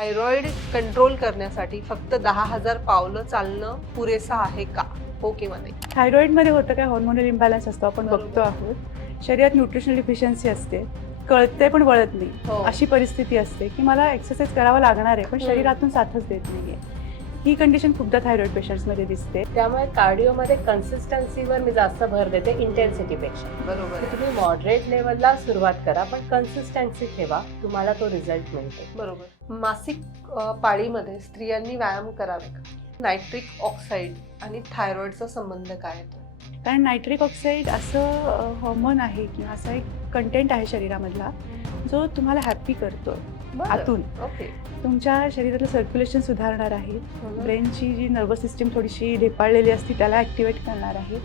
Thyroid control करण्यासाठी फक्त 10,000 पावलं चालणं पुरेसं आहे का? हो किंवा नाही? थायरॉइडमध्ये होतं काय, हॉर्मोनल इम्बॅलन्स असतो, आपण बरोबर. बघतो आहोत. शरीरात न्यूट्रिशनल डिफिशियन्सी असते, कळते पण वळत नाही, हो. अशी परिस्थिती असते की मला एक्सरसाइज करावा लागणार आहे, पण शरीरातून साथच देत नाहीये. ही कंडिशन खूपदा थायरॉइड पेशंट्समध्ये दिसते. त्यामुळे कार्डिओमध्ये कन्सिस्टन्सीवर मी जास्त भर देते इंटेन्सिटीपेक्षा. बरोबर आहे. तुम्ही मॉडरेट लेवलला सुरुवात करा, पण कन्सिस्टन्सी ठेवा, तुम्हाला तो रिझल्ट मिळतो. बरोबर. मासिक पाळीमध्ये स्त्रियांनी व्यायाम करावे का? नायट्रिक ऑक्साईड आणि थायरॉइडचा संबंध काय येतो? कारण नायट्रिक ऑक्साईड असं हॉर्मोन आहे किंवा असा एक कंटेंट आहे शरीरामधला जो तुम्हाला हॅप्पी करतो आतून. ओके. तुमच्या शरीरातलं सर्क्युलेशन सुधारणार आहे, ब्रेनची जी नर्वस सिस्टीम थोडीशी ढेपाळलेली असते त्याला ॲक्टिवेट करणार आहे.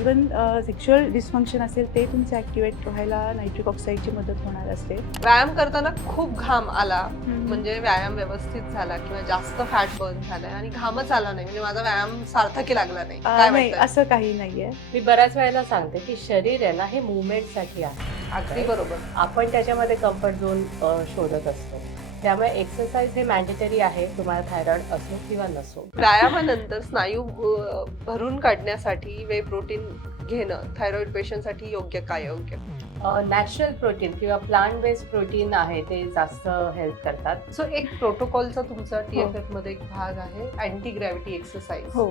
इवन सेक्शुअल डिस्फंक्शन असेल ते तुमचं ॲक्टिवेट व्हायला नायट्रिक ऑक्साईडची मदत होणार असते. व्यायाम करताना खूप घाम आला म्हणजे व्यायाम व्यवस्थित झाला किंवा जास्त फॅट बर्न झालाय आणि घामच आला नाही म्हणजे माझा व्यायाम सार्थकी लागला नाही, काय नाही, वाटतं? असं काही नाहीये. मी बऱ्याच वेळेला सांगते की शरीर आहे ना हे मुवमेंटसाठी आहे. अगदी बरोबर. आपण त्याच्यामध्ये कम्फर्ट झोन शोधत असतो. त्यामुळे एक्सरसाइज हे मॅन्डेटरी आहे, तुम्हाला थायरॉइड असो किंवा नसो. व्यायामानंतर स्नायू भरून काढण्यासाठी वे प्रोटीन घेणं थायरॉइड पेशंटसाठी योग्य काय योग्य? नॅचरल प्रोटीन किंवा प्लांट बेस्ड प्रोटीन आहे ते जास्त हेल्प करतात. सो एक प्रोटोकॉलचा तुमचा TFF मध्ये एक भाग आहे अँटी ग्रॅव्हिटी एक्सरसाइज. हो,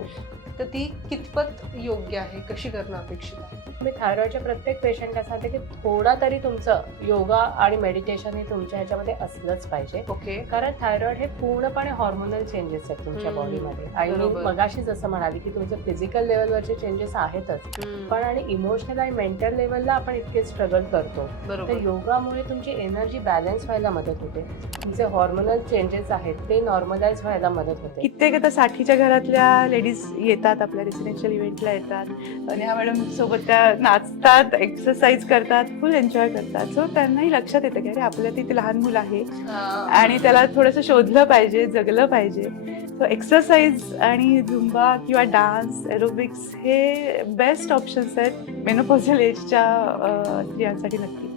तर ती कितपत योग्य आहे, कशी करणं अपेक्षित आहे? मी थायरॉइडच्या प्रत्येक पेशंटला सांगते की थोडा तरी तुमचं योगा आणि मेडिटेशन हे तुमच्या ह्याच्यामध्ये असलंच पाहिजे. ओके. कारण थायरॉइड हे पूर्णपणे हॉर्मोनल चेंजेस आहेत तुमच्या बॉडीमध्ये. आणि मी बरोबर. मगाशी जसं म्हणाली की तुमचं फिजिकल लेवलवरचे चेंजेस आहेतच, पण आणि इमोशनल आणि मेंटल लेवलला आपण इतके स्ट्रगल करतो. तर बरोबर. योगामुळे तुमची एनर्जी बॅलन्स व्हायला मदत होते, तुमचे हॉर्मोनल चेंजेस आहेत ते नॉर्मलाइज व्हायला मदत होते. कित्येक आता 60च्या घरातल्या लेडीज येतात, आपल्या रेसिडेन्शियल इव्हेंटला येतात आणि ह्या मॅडम सोबत त्या नाचतात, एक्सरसाइज करतात, फुल एन्जॉय करतात. सो त्यांनाही लक्षात येतं की अरे आपल्या तिथे लहान मुलं आहे आणि त्याला थोडंसं शोधलं पाहिजे, जगलं पाहिजे. सो एक्सरसाइज आणि झुंबा किंवा डान्स, एरोबिक्स हे बेस्ट ऑप्शन्स आहेत मेनोपॉझल एजच्या स्त्रियांसाठी नक्की.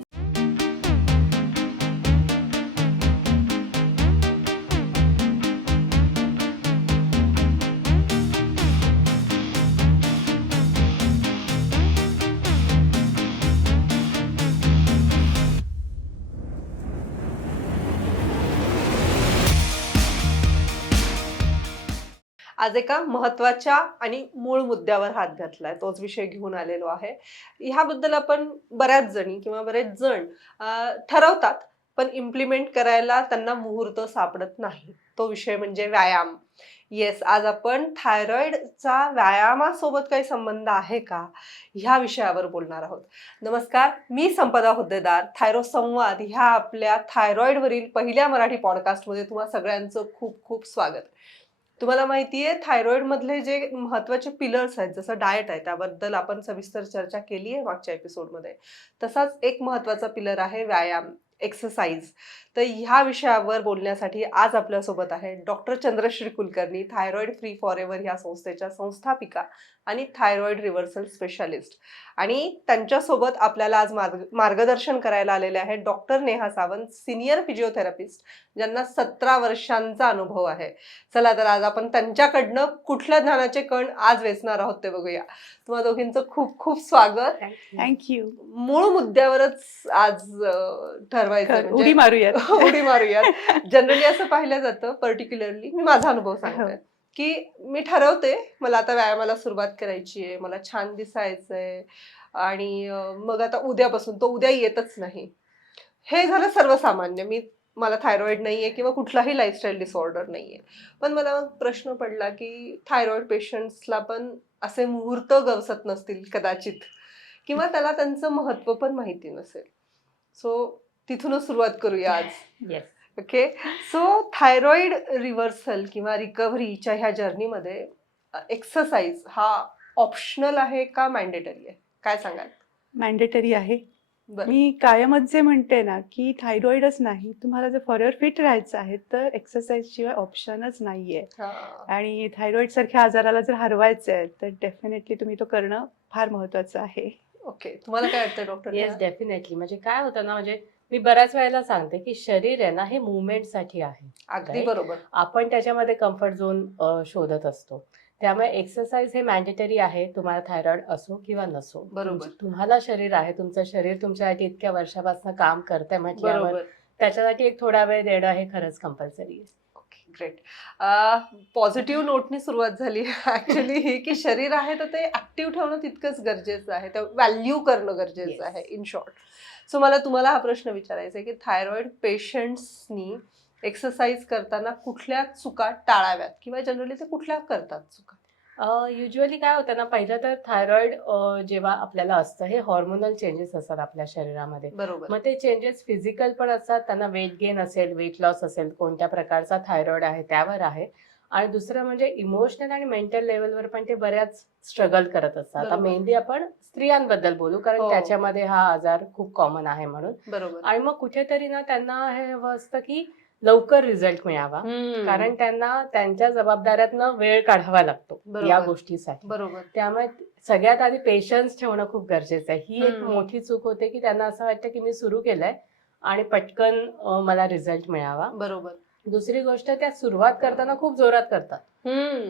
आज एका महत्वाच्या आणि मूळ मुद्द्यावर हात घातलाय, तोच विषय घेऊन आलेलो आहे. ह्याबद्दल आपण बऱ्याच जणी किंवा बरेच जण ठरवतात पण इम्प्लिमेंट करायला त्यांना मुहूर्त सापडत नाही. तो विषय म्हणजे व्यायाम. येस, आज आपण थायरॉइडचा व्यायामासोबत काही संबंध आहे का ह्या विषयावर बोलणार आहोत. नमस्कार, मी संपदा हुद्देदार. थायरो संवाद ह्या आपल्या थायरॉइडवरील पहिल्या मराठी पॉडकास्टमध्ये तुम्हा सगळ्यांचं खूप खूप स्वागत. तुम्हाला माहितीये थायरॉइड मधले जे महत्वाचे पिलर्स आहेत, जसं डाएट आहे त्याबद्दल आपण सविस्तर चर्चा केली आहे मागच्या एपिसोडमध्ये. तसाच एक महत्वाचा पिलर आहे व्यायाम, एक्सरसाइज. तर ह्या विषयावर बोलण्यासाठी आज आपल्यासोबत आहे doctor Chandrashree Kulkarni, thyroid free forever ह्या संस्थेच्या संस्थापिका आणि थायरॉइड रिव्हर्सल स्पेशालिस्ट. आणि त्यांच्यासोबत आपल्याला आज मार्गदर्शन करायला आलेले आहेत doctor Neha Sawant, senior physiotherapist, ज्यांना 17 वर्षांचा अनुभव आहे. चला तर आज आपण त्यांच्याकडनं कुठल्या ज्ञानाचे कण आज वेचणार आहोत ते बघूया. तुम्हा दोघींचं खूप खूप स्वागत. थँक्यू. मूळ मुद्द्यावरच आज ठरवायचं उडी मारूयात. उडी मारूयात. जनरली असं पाहिलं जातं, पर्टिक्युलरली मी माझा अनुभव सांगते की मी ठरवते मला आता व्यायामाला सुरुवात करायची आहे, मला छान दिसायचंय आणि मग आता उद्यापासून तो उद्या येतच नाही. हे झालं सर्वसामान्य. मला थायरॉइड नाहीये किंवा कुठलाही लाईफस्टाईल डिसऑर्डर नाहीये. पण मला प्रश्न पडला की थायरॉइड पेशंट्सला पण असे मुहूर्त गवसत नसतील कदाचित, किंवा त्याला त्यांचं महत्व पण माहिती नसेल. सो तिथूनच सुरुवात करूया आज. Yes. Okay. So thyroid reversal किंवा रिकव्हरीच्या ह्या जर्नीमध्ये एक्सरसाइज हा ऑप्शनल आहे का मॅन्डेटरी आहे, काय सांगाल? मॅन्डेटरी आहे. बरं. मी कायमच जे म्हणते ना की थायरॉइडच नाही, तुम्हाला जर फॉरएव्हर फिट राहायचं आहे तर एक्सरसाइज शिवाय ऑप्शनच नाहीये. आणि थायरॉइड सारख्या आजाराला जर हरवायचं आहे तर डेफिनेटली तुम्ही तो करणं फार महत्वाचं आहे. ओके. तुम्हाला काय वाटतं डॉक्टर? Yes, definitely. म्हणजे काय होतं ना, म्हणजे मी बऱ्याच वेळेला सांगते की शरीर आहे ना हे मुवमेंटसाठी आहे. अगदी Right. बरोबर. आपण त्याच्यामध्ये कम्फर्ट झोन शोधत असतो. त्यामुळे एक्सरसाइज हे मॅन्डेटरी आहे, तुम्हाला थायरॉइड असो किंवा नसो. बरोबर. तुम्हाला शरीर आहे, तुमचं शरीर तुमच्यासाठी इतक्या वर्षापासून काम करतंय म्हटल्यावर बरोबर. त्याच्यासाठी एक थोडा वेळ देणं हे खरंच कंपल्सरी आहे. Okay, great. पॉझिटिव्ह नोटनी सुरुवात झाली ऍक्च्युली ही, की शरीर आहे तर ते ऍक्टिव्ह ठेवणं तितकंच गरजेचं आहे, ते व्हॅल्यू करणं गरजेचं Yes. आहे इन शॉर्ट. सो मला तुम्हाला हा प्रश्न विचारायचा आहे की थायरॉइड पेशंट्सनी एक्सरसाइज करताना कुठल्या चुका टाळाव्यात किंवा जनरली ते कुठल्या करतात चुका? युजली काय होतं ना, पहिलं तर थायरॉइड जेव्हा आपल्याला असतं हे हॉर्मोनल चेंजेस असतात आपल्या शरीरामध्ये. बरोबर. मग ते चेंजेस फिजिकल पण असतात, त्यांना वेट गेन असेल, वेट लॉस असेल, कोणत्या प्रकारचा थायरॉइड आहे त्यावर आहे. आणि दुसरं म्हणजे इमोशनल आणि मेंटल लेवलवर पण ते बऱ्याच स्ट्रगल करत असतात. आता बरोबर. मेनली आपण स्त्रियांबद्दल बोलू, कारण हो. त्याच्यामध्ये हा आजार खूप कॉमन आहे म्हणून. बरोबर. आणि मग कुठेतरी ना त्यांना हे हवं असतं की लवकर रिझल्ट मिळावा, कारण त्यांना त्यांच्या जबाबदाऱ्यातनं वेळ काढावा लागतो बरोबर. या गोष्टीसाठी. बरोबर. त्यामुळे सगळ्यात आधी पेशन्स ठेवणं खूप गरजेचं आहे. ही एक हम्म. मोठी चूक होते की त्यांना असं वाटतं की मी सुरू केलंय आणि पटकन मला रिझल्ट मिळावा. बरोबर. दुसरी गोष्ट, त्या सुरुवात करताना खूप जोरात करतात,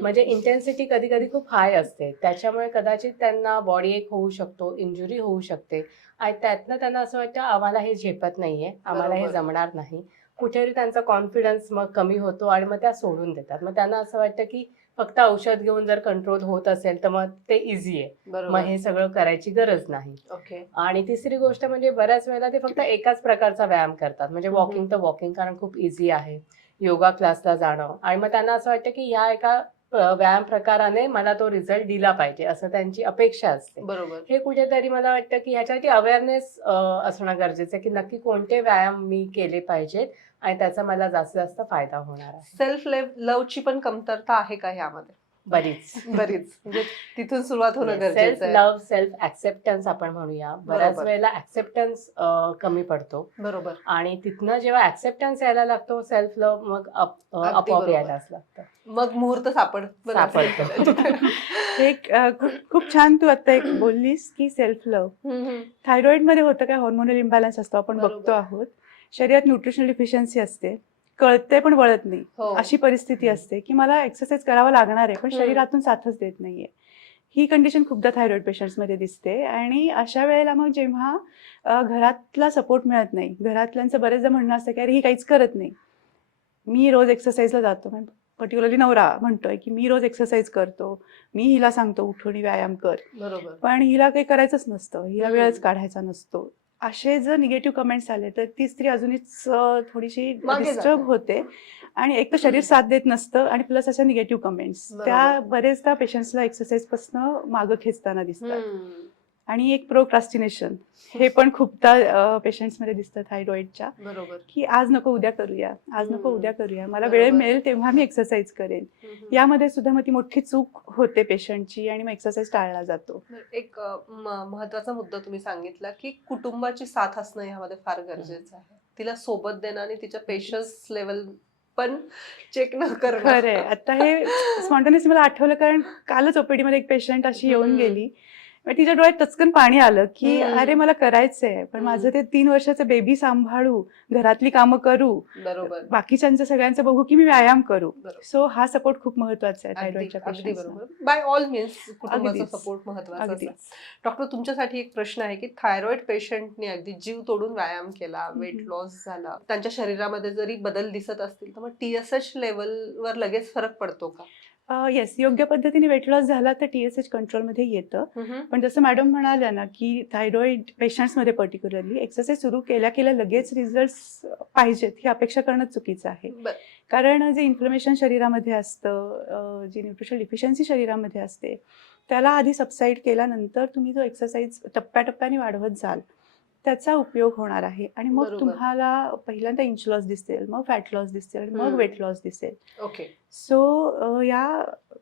म्हणजे इंटेन्सिटी कधी कधी खूप हाय असते, त्याच्यामुळे कदाचित त्यांना बॉडी एक होऊ शकतो, इंजुरी होऊ शकते आणि त्यातनं त्यांना असं वाटतं आम्हाला हे झेपत नाहीये, आम्हाला हे बरोबर. जमणार नाही. कुठेतरी त्यांचा कॉन्फिडन्स मग कमी होतो आणि मग त्या सोडून देतात. मग त्यांना असं वाटतं की फक्त औषध घेऊन जर कंट्रोल होत असेल तर मग ते इझी आहे, मग बरोबर. हे सगळं करायची गरज नाही. ओके. आणि तिसरी गोष्ट म्हणजे बऱ्याच वेळेला ते फक्त एकाच प्रकारचा व्यायाम करतात, म्हणजे वॉकिंग तर वॉकिंग, कारण खूप इझी आहे, योगा क्लासला जाणं, आणि मग त्यांना असं वाटतं की ह्या एका व्यायाम प्रकाराने मला तो रिझल्ट दिला पाहिजे असं त्यांची अपेक्षा असते. बरोबर. हे कुठेतरी मला वाटतं की ह्याच्यासाठी अवेअरनेस असणं गरजेचं आहे की नक्की कोणते व्यायाम मी केले पाहिजेत आणि त्याचा मला जास्तीत जास्त फायदा होणार आहे. सेल्फ लवची पण कमतरता आहे का ह्यामध्ये? बरीच बरीच. म्हणजे तिथून सुरुवात होणं सेल्फ गरजेचं आहे. लव्ह, सेल्फ ऍक्सेप्टन्स आपण म्हणूया. बऱ्याच बरोबर. वेळेला ऍक्सेप्टन्स कमी पडतो बरोबर. आणि तिथनं जेव्हा ऍक्सेप्टन्स यायला लागतो, सेल्फ लव्ह मग आपोआप बरोबर. यायलाच लागतं. मग मुहूर्त सापडतो. एक खूप छान तू आता एक बोललीस की सेल्फ लव्ह. थायरॉइड मध्ये होतं काय, हॉर्मोनल इम्बॅलन्स असतो, आपण बरोबर. बघतो आहोत. शरीरात न्यूट्रिशनल डिफिशियन्सी असते, कळते पण वळत नाही, हो. अशी परिस्थिती असते की मला एक्सरसाइज करावा लागणार आहे पण शरीरातून साथच देत नाहीये. ही कंडिशन खूपदा थायरॉइड पेशंट्समध्ये दिसते. आणि अशा वेळेला मग जेव्हा घरातला सपोर्ट मिळत नाही, घरातल्यांचं बरेचदा म्हणणं असतं की अरे ही काहीच करत नाही, मी रोज एक्सरसाइजला जातो, पर्टिक्युलरली नवरा म्हणतोय की मी रोज एक्सरसाइज करतो, मी हिला सांगतो उठून व्यायाम कर, बरोबर. पण हिला काही करायचंच नसतं, हिला वेळच काढायचा नसतो. असे जर निगेटिव्ह कमेंट्स आले तर ती स्त्री अजूनच थोडीशी मागे डिस्टर्ब जाते. होते. आणि एक तर शरीर साथ देत नसतं आणि प्लस अशा निगेटिव्ह कमेंट्स बरोबर. त्या बरेचदा पेशंट्सला एक्सरसाइज पासून मागं खेचताना दिसतात. आणि एक प्रोक्रास्टिनेशन हे पण खूपदा पेशंट्समध्ये दिसतं थायरॉइडच्या, बरोबर. की आज नको उद्या करूया, आज नको उद्या करूया, मला बरोबर. वेळ मिळेल तेव्हा मी एक्सरसाइज करेन. यामध्ये सुद्धा मग ती मोठी चूक होते पेशंटची आणि मग एक्सरसाइज टाळला जातो. एक महत्वाचा मुद्दा तुम्ही सांगितला की कुटुंबाची साथ असणं ह्यामध्ये फार गरजेचं आहे. तिला सोबत देणं आणि तिच्या पेशन्स लेवल पण चेक न करणं. खरंय. आता हे स्पॉन्टेनियस मला आठवलं, कारण कालच ओपीडी मध्ये एक पेशंट अशी येऊन गेली, मग तिच्या डोळ्यात टचकन पाणी आलं की अरे मला करायचंय पण माझं ते 3 वर्षाचं बेबी सांभाळू, घरातली कामं करू, बरोबर. बाकीच्यांचं सगळ्यांचं बघू की मी व्यायाम करू. बरोबर. सो हा सपोर्ट खूप महत्वाचा आहे अगदी थायरॉइडच्या अगदी पेशंट्सना. बरोबर. बाय ऑल मीन्स कुटुंबाचा अगदीच. सपोर्ट महत्वाचा अगदीच. असतो. डॉक्टर, तुमच्यासाठी एक प्रश्न आहे की थायरॉइड पेशंटने अगदी जीव तोडून व्यायाम केला, वेट लॉस झाला, त्यांच्या शरीरामध्ये जरी बदल दिसत असतील तर मग TSH लेवलवर लगेच फरक पडतो का? येस, योग्य पद्धतीने वेट लॉस झाला तर TSH कंट्रोलमध्ये येतं. पण जसं मॅडम म्हणाल्या ना की थायरॉइड पेशंट्समध्ये पर्टिक्युलरली एक्सरसाइज सुरू केल्या केल्या लगेच रिझल्ट पाहिजेत ही अपेक्षा करणं चुकीचं आहे. बरं. कारण जे इन्फ्लमेशन शरीरामध्ये असतं, जी न्यूट्रिशनल डिफिशियन्सी शरीरामध्ये असते, त्याला आधी सबसाईड केल्यानंतर तुम्ही जो एक्सरसाइज टप्प्याटप्प्याने वाढवत जाल त्याचा उपयोग होणार आहे. आणि मग बरोबर. तुम्हाला पहिल्यांदा इंच लॉस दिसेल, मग फॅट लॉस दिसेल आणि मग वेट लॉस दिसेल. ओके. सो या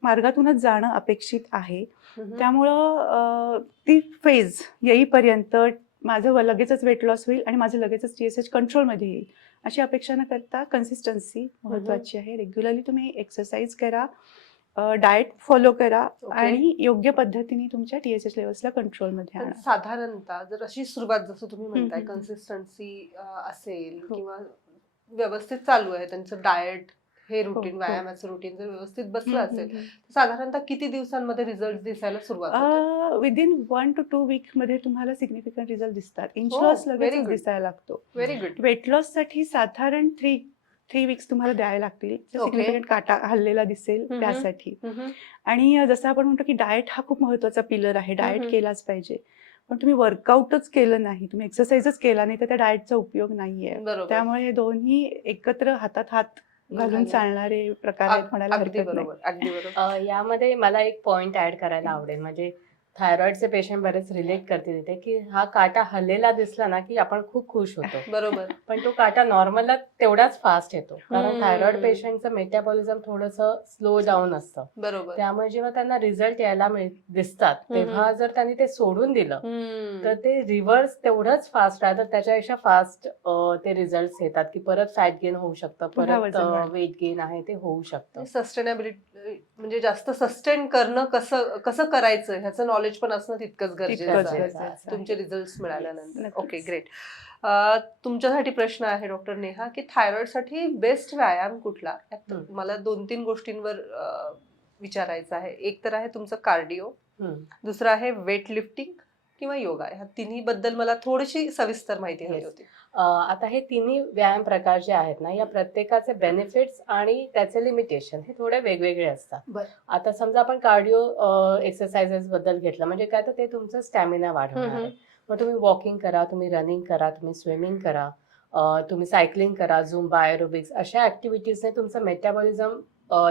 मार्गातूनच जाणं अपेक्षित आहे. त्यामुळं ती फेज येईपर्यंत माझं लगेचच वेट लॉस होईल आणि माझं लगेचच TSH कंट्रोलमध्ये येईल अशी अपेक्षा न करता कन्सिस्टन्सी महत्त्वाची आहे. रेग्युलरली तुम्ही एक्सरसाइज करा, डाएट फॉलो करा ओके. आणि योग्य पद्धतीने तुमच्या TSH लेवल्सला कंट्रोलमध्ये पण आणा. साधारणतः जर अशी सुरुवात जसं तुम्ही म्हणताय हम्म. कन्सिस्टन्सी असेल हो. किंवा व्यवस्थित चालू आहे त्यांचं डाएट हे रुटीन हो. व्यायामाचं रुटीन जर व्यवस्थित बसलं हम्म, असेल हम्म, तर साधारणतः किती दिवसांमध्ये रिझल्ट दिसायला सुरुवात होते? विदिन 1 to 2 वीक मध्ये तुम्हाला सिग्निफिकंट रिझल्ट दिसतात. इंच हो, लॉस very लगेचच good. दिसायला लागतो. Very good. वेट लॉस साठी साधारण 3 वीक्स तुम्हाला द्यावे लागतील. Okay. सिग्निफिकंट काटा हल्लेला दिसेल हम्म. त्यासाठी. आणि जसं आपण म्हणतो की डाएट हा खूप महत्वाचा पिलर आहे. डाएट हम्म. केलाच पाहिजे. पण तुम्ही वर्कआउटच केलं नाही, तुम्ही एक्सरसाइजच केला नाही तर त्या डाएटचा उपयोग नाहीये. बरोबर. त्यामुळे हे दोन्ही एकत्र हातात हात घालून घालून. चालणारे प्रकार आहेत म्हणायला अगदी हरकत नाही. बरोबर, अगदी बरोबर. यामध्ये मला एक पॉइंट ऍड करायला आवडेल. म्हणजे थायरॉइडचे पेशंट बरेच रिलेट करतील इथे की हा काटा हल्लेला दिसला ना की आपण खूप खुश होतो. बरोबर. पण तो काटा नॉर्मलला तेवढाच फास्ट येतो. कारण हम्म. थायरॉइड पेशंटचं मेटाबॉलिझम थोडंसं स्लो डाऊन असतं. बरोबर. त्यामुळे जेव्हा त्यांना रिझल्ट यायला दिसतात तेव्हा जर त्यांनी ते सोडून दिलं तर ते रिव्हर्स तेवढंच फास्ट आहे. तर त्याच्यापेक्षा फास्ट ते रिझल्ट येतात की परत फॅट गेन होऊ शकतं, पुन्हा परत वजन वाढतं. वेट गेन आहे ते होऊ शकतं. सस्टेनेबिलिटी म्हणजे जास्त सस्टेन करणं कसं करायचं ह्याचं नॉलेज पण असणं तितकंच तितकंच गरजेचं आहे गरजेचं आहे. तुमचे रिझल्ट मिळाल्यानंतर. नक्कीच. Okay, great. तुमच्यासाठी प्रश्न आहे डॉक्टर नेहा की थायरॉइड साठी बेस्ट व्यायाम कुठला? यात मला 2-3 गोष्टींवर विचारायचं आहे. एक तर आहे तुमचं कार्डिओ, दुसरं आहे वेट लिफ्टिंग किंवा योगा. ह्या तिन्ही बद्दल मला थोडीशी सविस्तर माहिती हवी Yes. होती. आता हे तिन्ही व्यायाम प्रकार जे आहेत ना या प्रत्येकाचे बेनिफिट्स आणि त्याचे लिमिटेशन हे थोडे वेगवेगळे असतात. बरं. आता समजा आपण कार्डिओ एक्सरसाइजेस बद्दल घेतलं म्हणजे काय तर ते तुमचं स्टॅमिना वाढवणार आहे. मग तुम्ही वॉकिंग करा, तुम्ही रनिंग करा, तुम्ही स्विमिंग करा, तुम्ही सायकलिंग करा, झुंबा, एरोबिक्स अशा ऍक्टिव्हिटीजने तुमचं मेटाबॉलिझम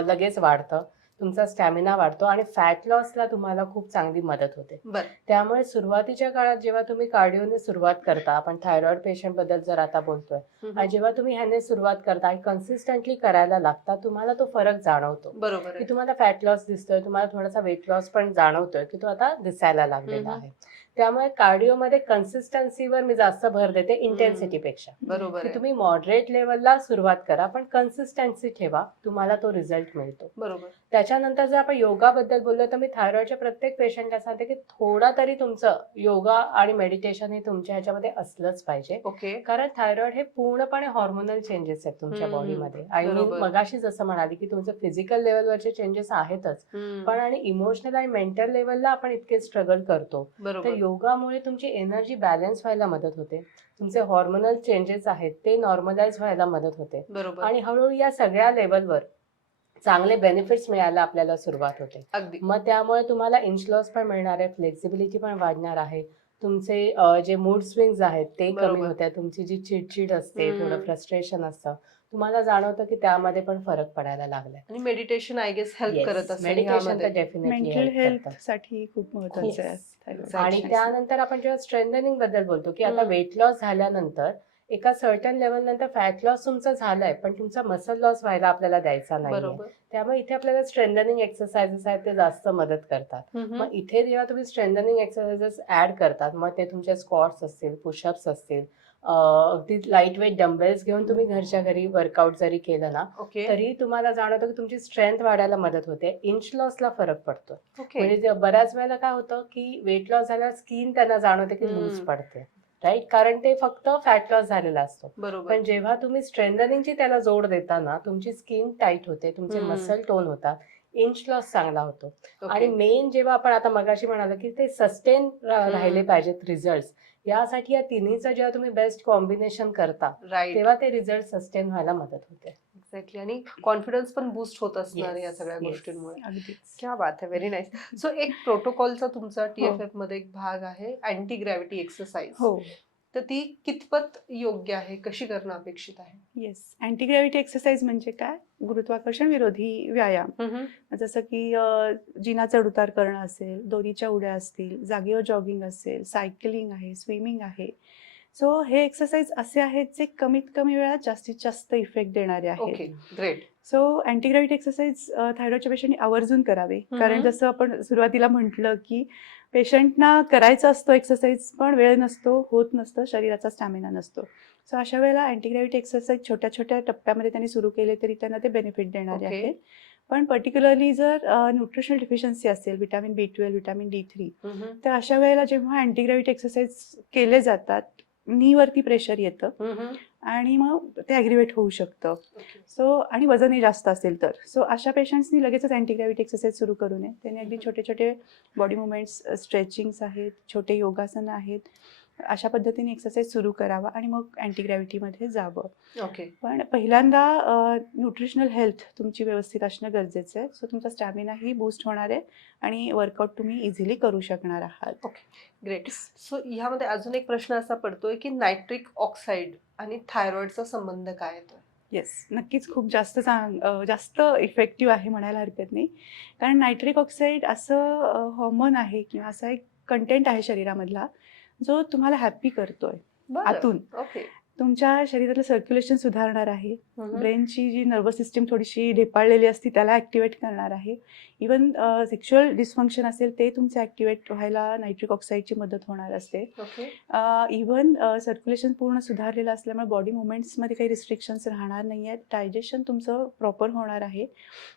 लगेच वाढतं, तुमचा स्टॅमिना वाढतो आणि फॅट लॉसला तुम्हाला खूप चांगली मदत होते. बरं. त्यामुळे सुरुवातीच्या काळात जेव्हा तुम्ही कार्डिओने सुरुवात करता, आपण थायरॉइड पेशंट बद्दल जर आता बोलतोय, आणि जेव्हा तुम्ही ह्याने सुरुवात करता आणि कन्सिस्टंटली करायला लागता तुम्हाला तो फरक जाणवतो बरोबर की आहे. तुम्हाला फॅट लॉस दिसतोय, तुम्हाला थोडासा वेट लॉस पण जाणवतोय की तो आता दिसायला लागलेला आहे. त्यामुळे कार्डिओमध्ये कन्सिस्टन्सीवर मी जास्त भर देते इंटेन्सिटीपेक्षा. बरोबर की आहे. तुम्ही मॉडरेट लेवलला सुरुवात करा पण कन्सिस्टन्सी ठेवा, तुम्हाला तो रिझल्ट मिळतो. बरोबर. त्याच्यानंतर जर आपण योगाबद्दल बोललो तर मी थायरॉइडच्या प्रत्येक पेशंटला सांगते की थोडा तरी तुमचं योगा आणि मेडिटेशन हे तुमच्या ह्याच्यामध्ये असलंच पाहिजे. ओके. कारण थायरॉइड हे पूर्णपणे हॉर्मोनल चेंजेस आहेत तुमच्या बॉडीमध्ये. आणि मी बरोबर. मगाशी जसं म्हणाली की तुमचं फिजिकल लेवलवरचे चेंजेस आहेतच, पण आणि इमोशनल आणि मेंटल लेवलला आपण इतके स्ट्रगल करतो. तर बरोबर. योगामुळे तुमची एनर्जी बॅलन्स व्हायला मदत होते, तुमचे हॉर्मोनल चेंजेस आहेत ते नॉर्मलाइज व्हायला मदत होते बरोबर. आणि हळूहळू या सगळ्या लेवलवर चांगले बेनिफिट्स मिळायला आपल्याला सुरुवात होते. अगदी. मग त्यामुळे तुम्हाला इंच लॉस पण मिळणार आहे, फ्लेक्झिबिलिटी पण वाढणार आहे, तुमचे जे मूड स्विंग्स आहेत ते कमी बरोबर. होते, तुमची जी चिडचिड असते, हम्म. थोडं फ्रस्ट्रेशन असतं, तुम्हाला जाणवतं की त्यामध्ये पण फरक पडायला लागलाय. आणि मेडिटेशन आय गेस हेल्प करत असेल मेडिटेशन तर ह्यामध्ये. डेफिनेटली मेंटल हेल्प हेल्थ करतं. साठी खूप महत्वाचं आहे thyroid. आणि Exactly. त्यानंतर आपण जेव्हा स्ट्रेंथनिंग बद्दल बोलतो की आता हम्म. वेट लॉस झाल्यानंतर एका सर्टन लेवल नंतर फॅट लॉस तुमचा झालाय पण तुमचा मसल लॉस व्हायला आपल्याला द्यायचा नाही. बरोबर. त्यामुळे इथे आपल्याला स्ट्रेंथनिंग एक्सरसाइजेस आहेत ते जास्त मदत करतात. मग इथे जेव्हा तुम्ही स्ट्रेंथनिंग एक्सरसाइजेस ऍड करतात, मग ते तुमचे स्क्वॉट्स असतील, पुशअप्स असतील, अगदी लाईट वेट डंबेल्स घेऊन तुम्ही घरच्या घरी वर्कआउट जरी केलं ना ओके. तरी तुम्हाला जाणवतं की तुमची स्ट्रेंथ वाढायला मदत होते, इंच लॉसला फरक पडतो. ओके. म्हणजे बऱ्याच वेळेला काय होतं की वेट लॉस झाल्यावर स्किन त्यांना जाणवते की लूज हम्म. पडते, राईट, कारण ते फक्त फॅट लॉस झालेला असतो. बरोबर. पण जेव्हा तुम्ही स्ट्रेंथनिंगची त्याला जोड देताना तुमची स्किन टाईट होते, तुमचे हम्म. मसल टोन होतात, इंच लॉस चांगला होतो. ओके. आणि मेन जेव्हा आपण आता मगाशी म्हणालो की ते सस्टेन राहिले पाहिजेत रिझल्ट, यासाठी या तिन्हीचं जेव्हा तुम्ही बेस्ट कॉम्बिनेशन करता राईट. तेव्हा ते रिझल्ट सस्टेन व्हायला मदत होते. एक्झॅक्टली. आणि कॉन्फिडन्स पण बूस्ट होत असणार Yes, या सगळ्या yes. गोष्टींमुळे. अगदीच. क्या बात आहे, व्हेरी नाईस. सो एक प्रोटोकॉलचा तुमचा TFF मध्ये एक भाग आहे अँटी ग्रॅव्हिटी एक्सरसाइज. हो. तर ती कितपत योग्य आहे, कशी करणं अपेक्षित आहे? येस. अँटी ग्रॅव्हिटी एक्सरसाइज म्हणजे काय? गुरुत्वाकर्षण विरोधी व्यायाम. जसं की जिना चढउतार करणं असेल, दोरीच्या उड्या असतील, जागेवर जॉगिंग असेल, सायकलिंग आहे, स्विमिंग आहे. सो हे एक्सरसाइज असे आहेत जे कमीत कमी वेळात जास्तीत जास्त इफेक्ट देणारे ओके, आहेत. Great. So anti gravity exercise थायरॉइडच्या पेशंटनी आवर्जून करावे. कारण जसं आपण सुरुवातीला म्हटलं की पेशंटना करायचा असतो एक्सरसाइज पण वेळ नसतो, होत नसतं, शरीराचा स्टॅमिना नसतो. सो अशा वेळेला अँटी ग्रॅव्हिटी एक्सरसाइज छोट्या छोट्या टप्प्यामध्ये त्यांनी सुरू केले तरी त्यांना ते बेनिफिट देणारे ओके. आहेत. पण पर्टिक्युलरली जर न्यूट्रिशनल डिफिशियन्सी असेल, व्हिटॅमिन B12, व्हिटॅमिन D3, तर अशा वेळेला जेव्हा अँटीग्रॅव्हिटी एक्सरसाइज केले जातात, नीवरती प्रेशर येतं आणि मग ते ॲग्रिवेट होऊ शकतं. सो आणि वजनही जास्त असेल तर अशा पेशंट्सनी लगेचच अँटीग्रॅव्हिटी एक्सरसाइज सुरू करू नये. त्यांनी अगदी छोटे छोटे बॉडी मुवमेंट्स, स्ट्रेचिंग्स आहेत, छोटे योगासनं आहेत, अशा पद्धतीने एक्सरसाइज सुरू करावा आणि मग अँटीग्रॅव्हिटीमध्ये जावं. ओके. पण पहिल्यांदा न्यूट्रिशनल हेल्थ तुमची व्यवस्थित असणं गरजेचं आहे. सो तुमचा स्टॅमिनाही बूस्ट होणार आहे आणि वर्कआउट तुम्ही इझिली करू शकणार आहात. ग्रेट. सो ह्यामध्ये अजून एक प्रश्न असा पडतोय की नायट्रिक ऑक्साईड आणि थायरॉइडचा संबंध काय येतो? येस, नक्कीच खूप जास्त इफेक्टिव्ह आहे म्हणायला हरकत नाही. कारण नायट्रिक ऑक्साईड असं हॉर्मोन आहे किंवा असा एक कंटेंट आहे शरीरामधला जो तुम्हाला हॅप्पी करतोय आतून. ओके. तुमच्या शरीरातलं सर्क्युलेशन सुधारणार आहे. ब्रेनची जी नर्वस सिस्टीम थोडीशी ढेपाळलेली असते त्याला ॲक्टिवेट करणार आहे. इवन सेक्शुअल डिस्फंक्शन असेल ते तुमचं ॲक्टिवेट व्हायला नायट्रिक ऑक्साईडची मदत होणार असते. ओके. इवन सर्क्युलेशन पूर्ण सुधारलेलं असल्यामुळे बॉडी मुवमेंट्समध्ये काही रिस्ट्रिक्शन्स राहणार नाही आहेत. डायजेशन तुमचं प्रॉपर होणार आहे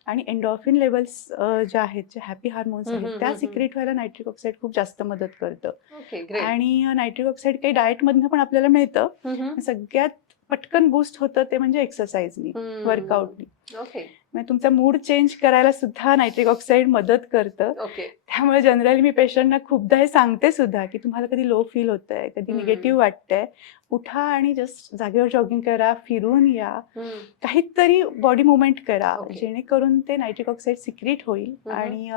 आणि एन्डॉर्फिन लेवल्स ज्या आहेत, जे हॅपी हार्मोन्स आहेत, त्या सिक्रेट व्हायला नायट्रिक ऑक्साईड खूप जास्त मदत करतं. ओके. ग्रेट. आणि नायट्रिक ऑक्साईड काही डाएटमधनं पण आपल्याला मिळतं. सगळ्यात पटकन बूस्ट होतं ते म्हणजे एक्सरसाइजनी, वर्कआउटनी. ओके. म्हणजे तुमचा मूड चेंज करायला सुद्धा नायट्रिक ऑक्साईड मदत करतं. ओके. त्यामुळे जनरली मी पेशंटना खूपदा हे सांगते सुद्धा की तुम्हाला कधी लो फील होतंय, कधी निगेटिव्ह वाटतंय, उठा आणि जस्ट जागेवर जॉगिंग करा, फिरून या, काहीतरी बॉडी मुवमेंट करा, जेणेकरून ते नायट्रिक ऑक्साईड सिक्रेट होईल आणि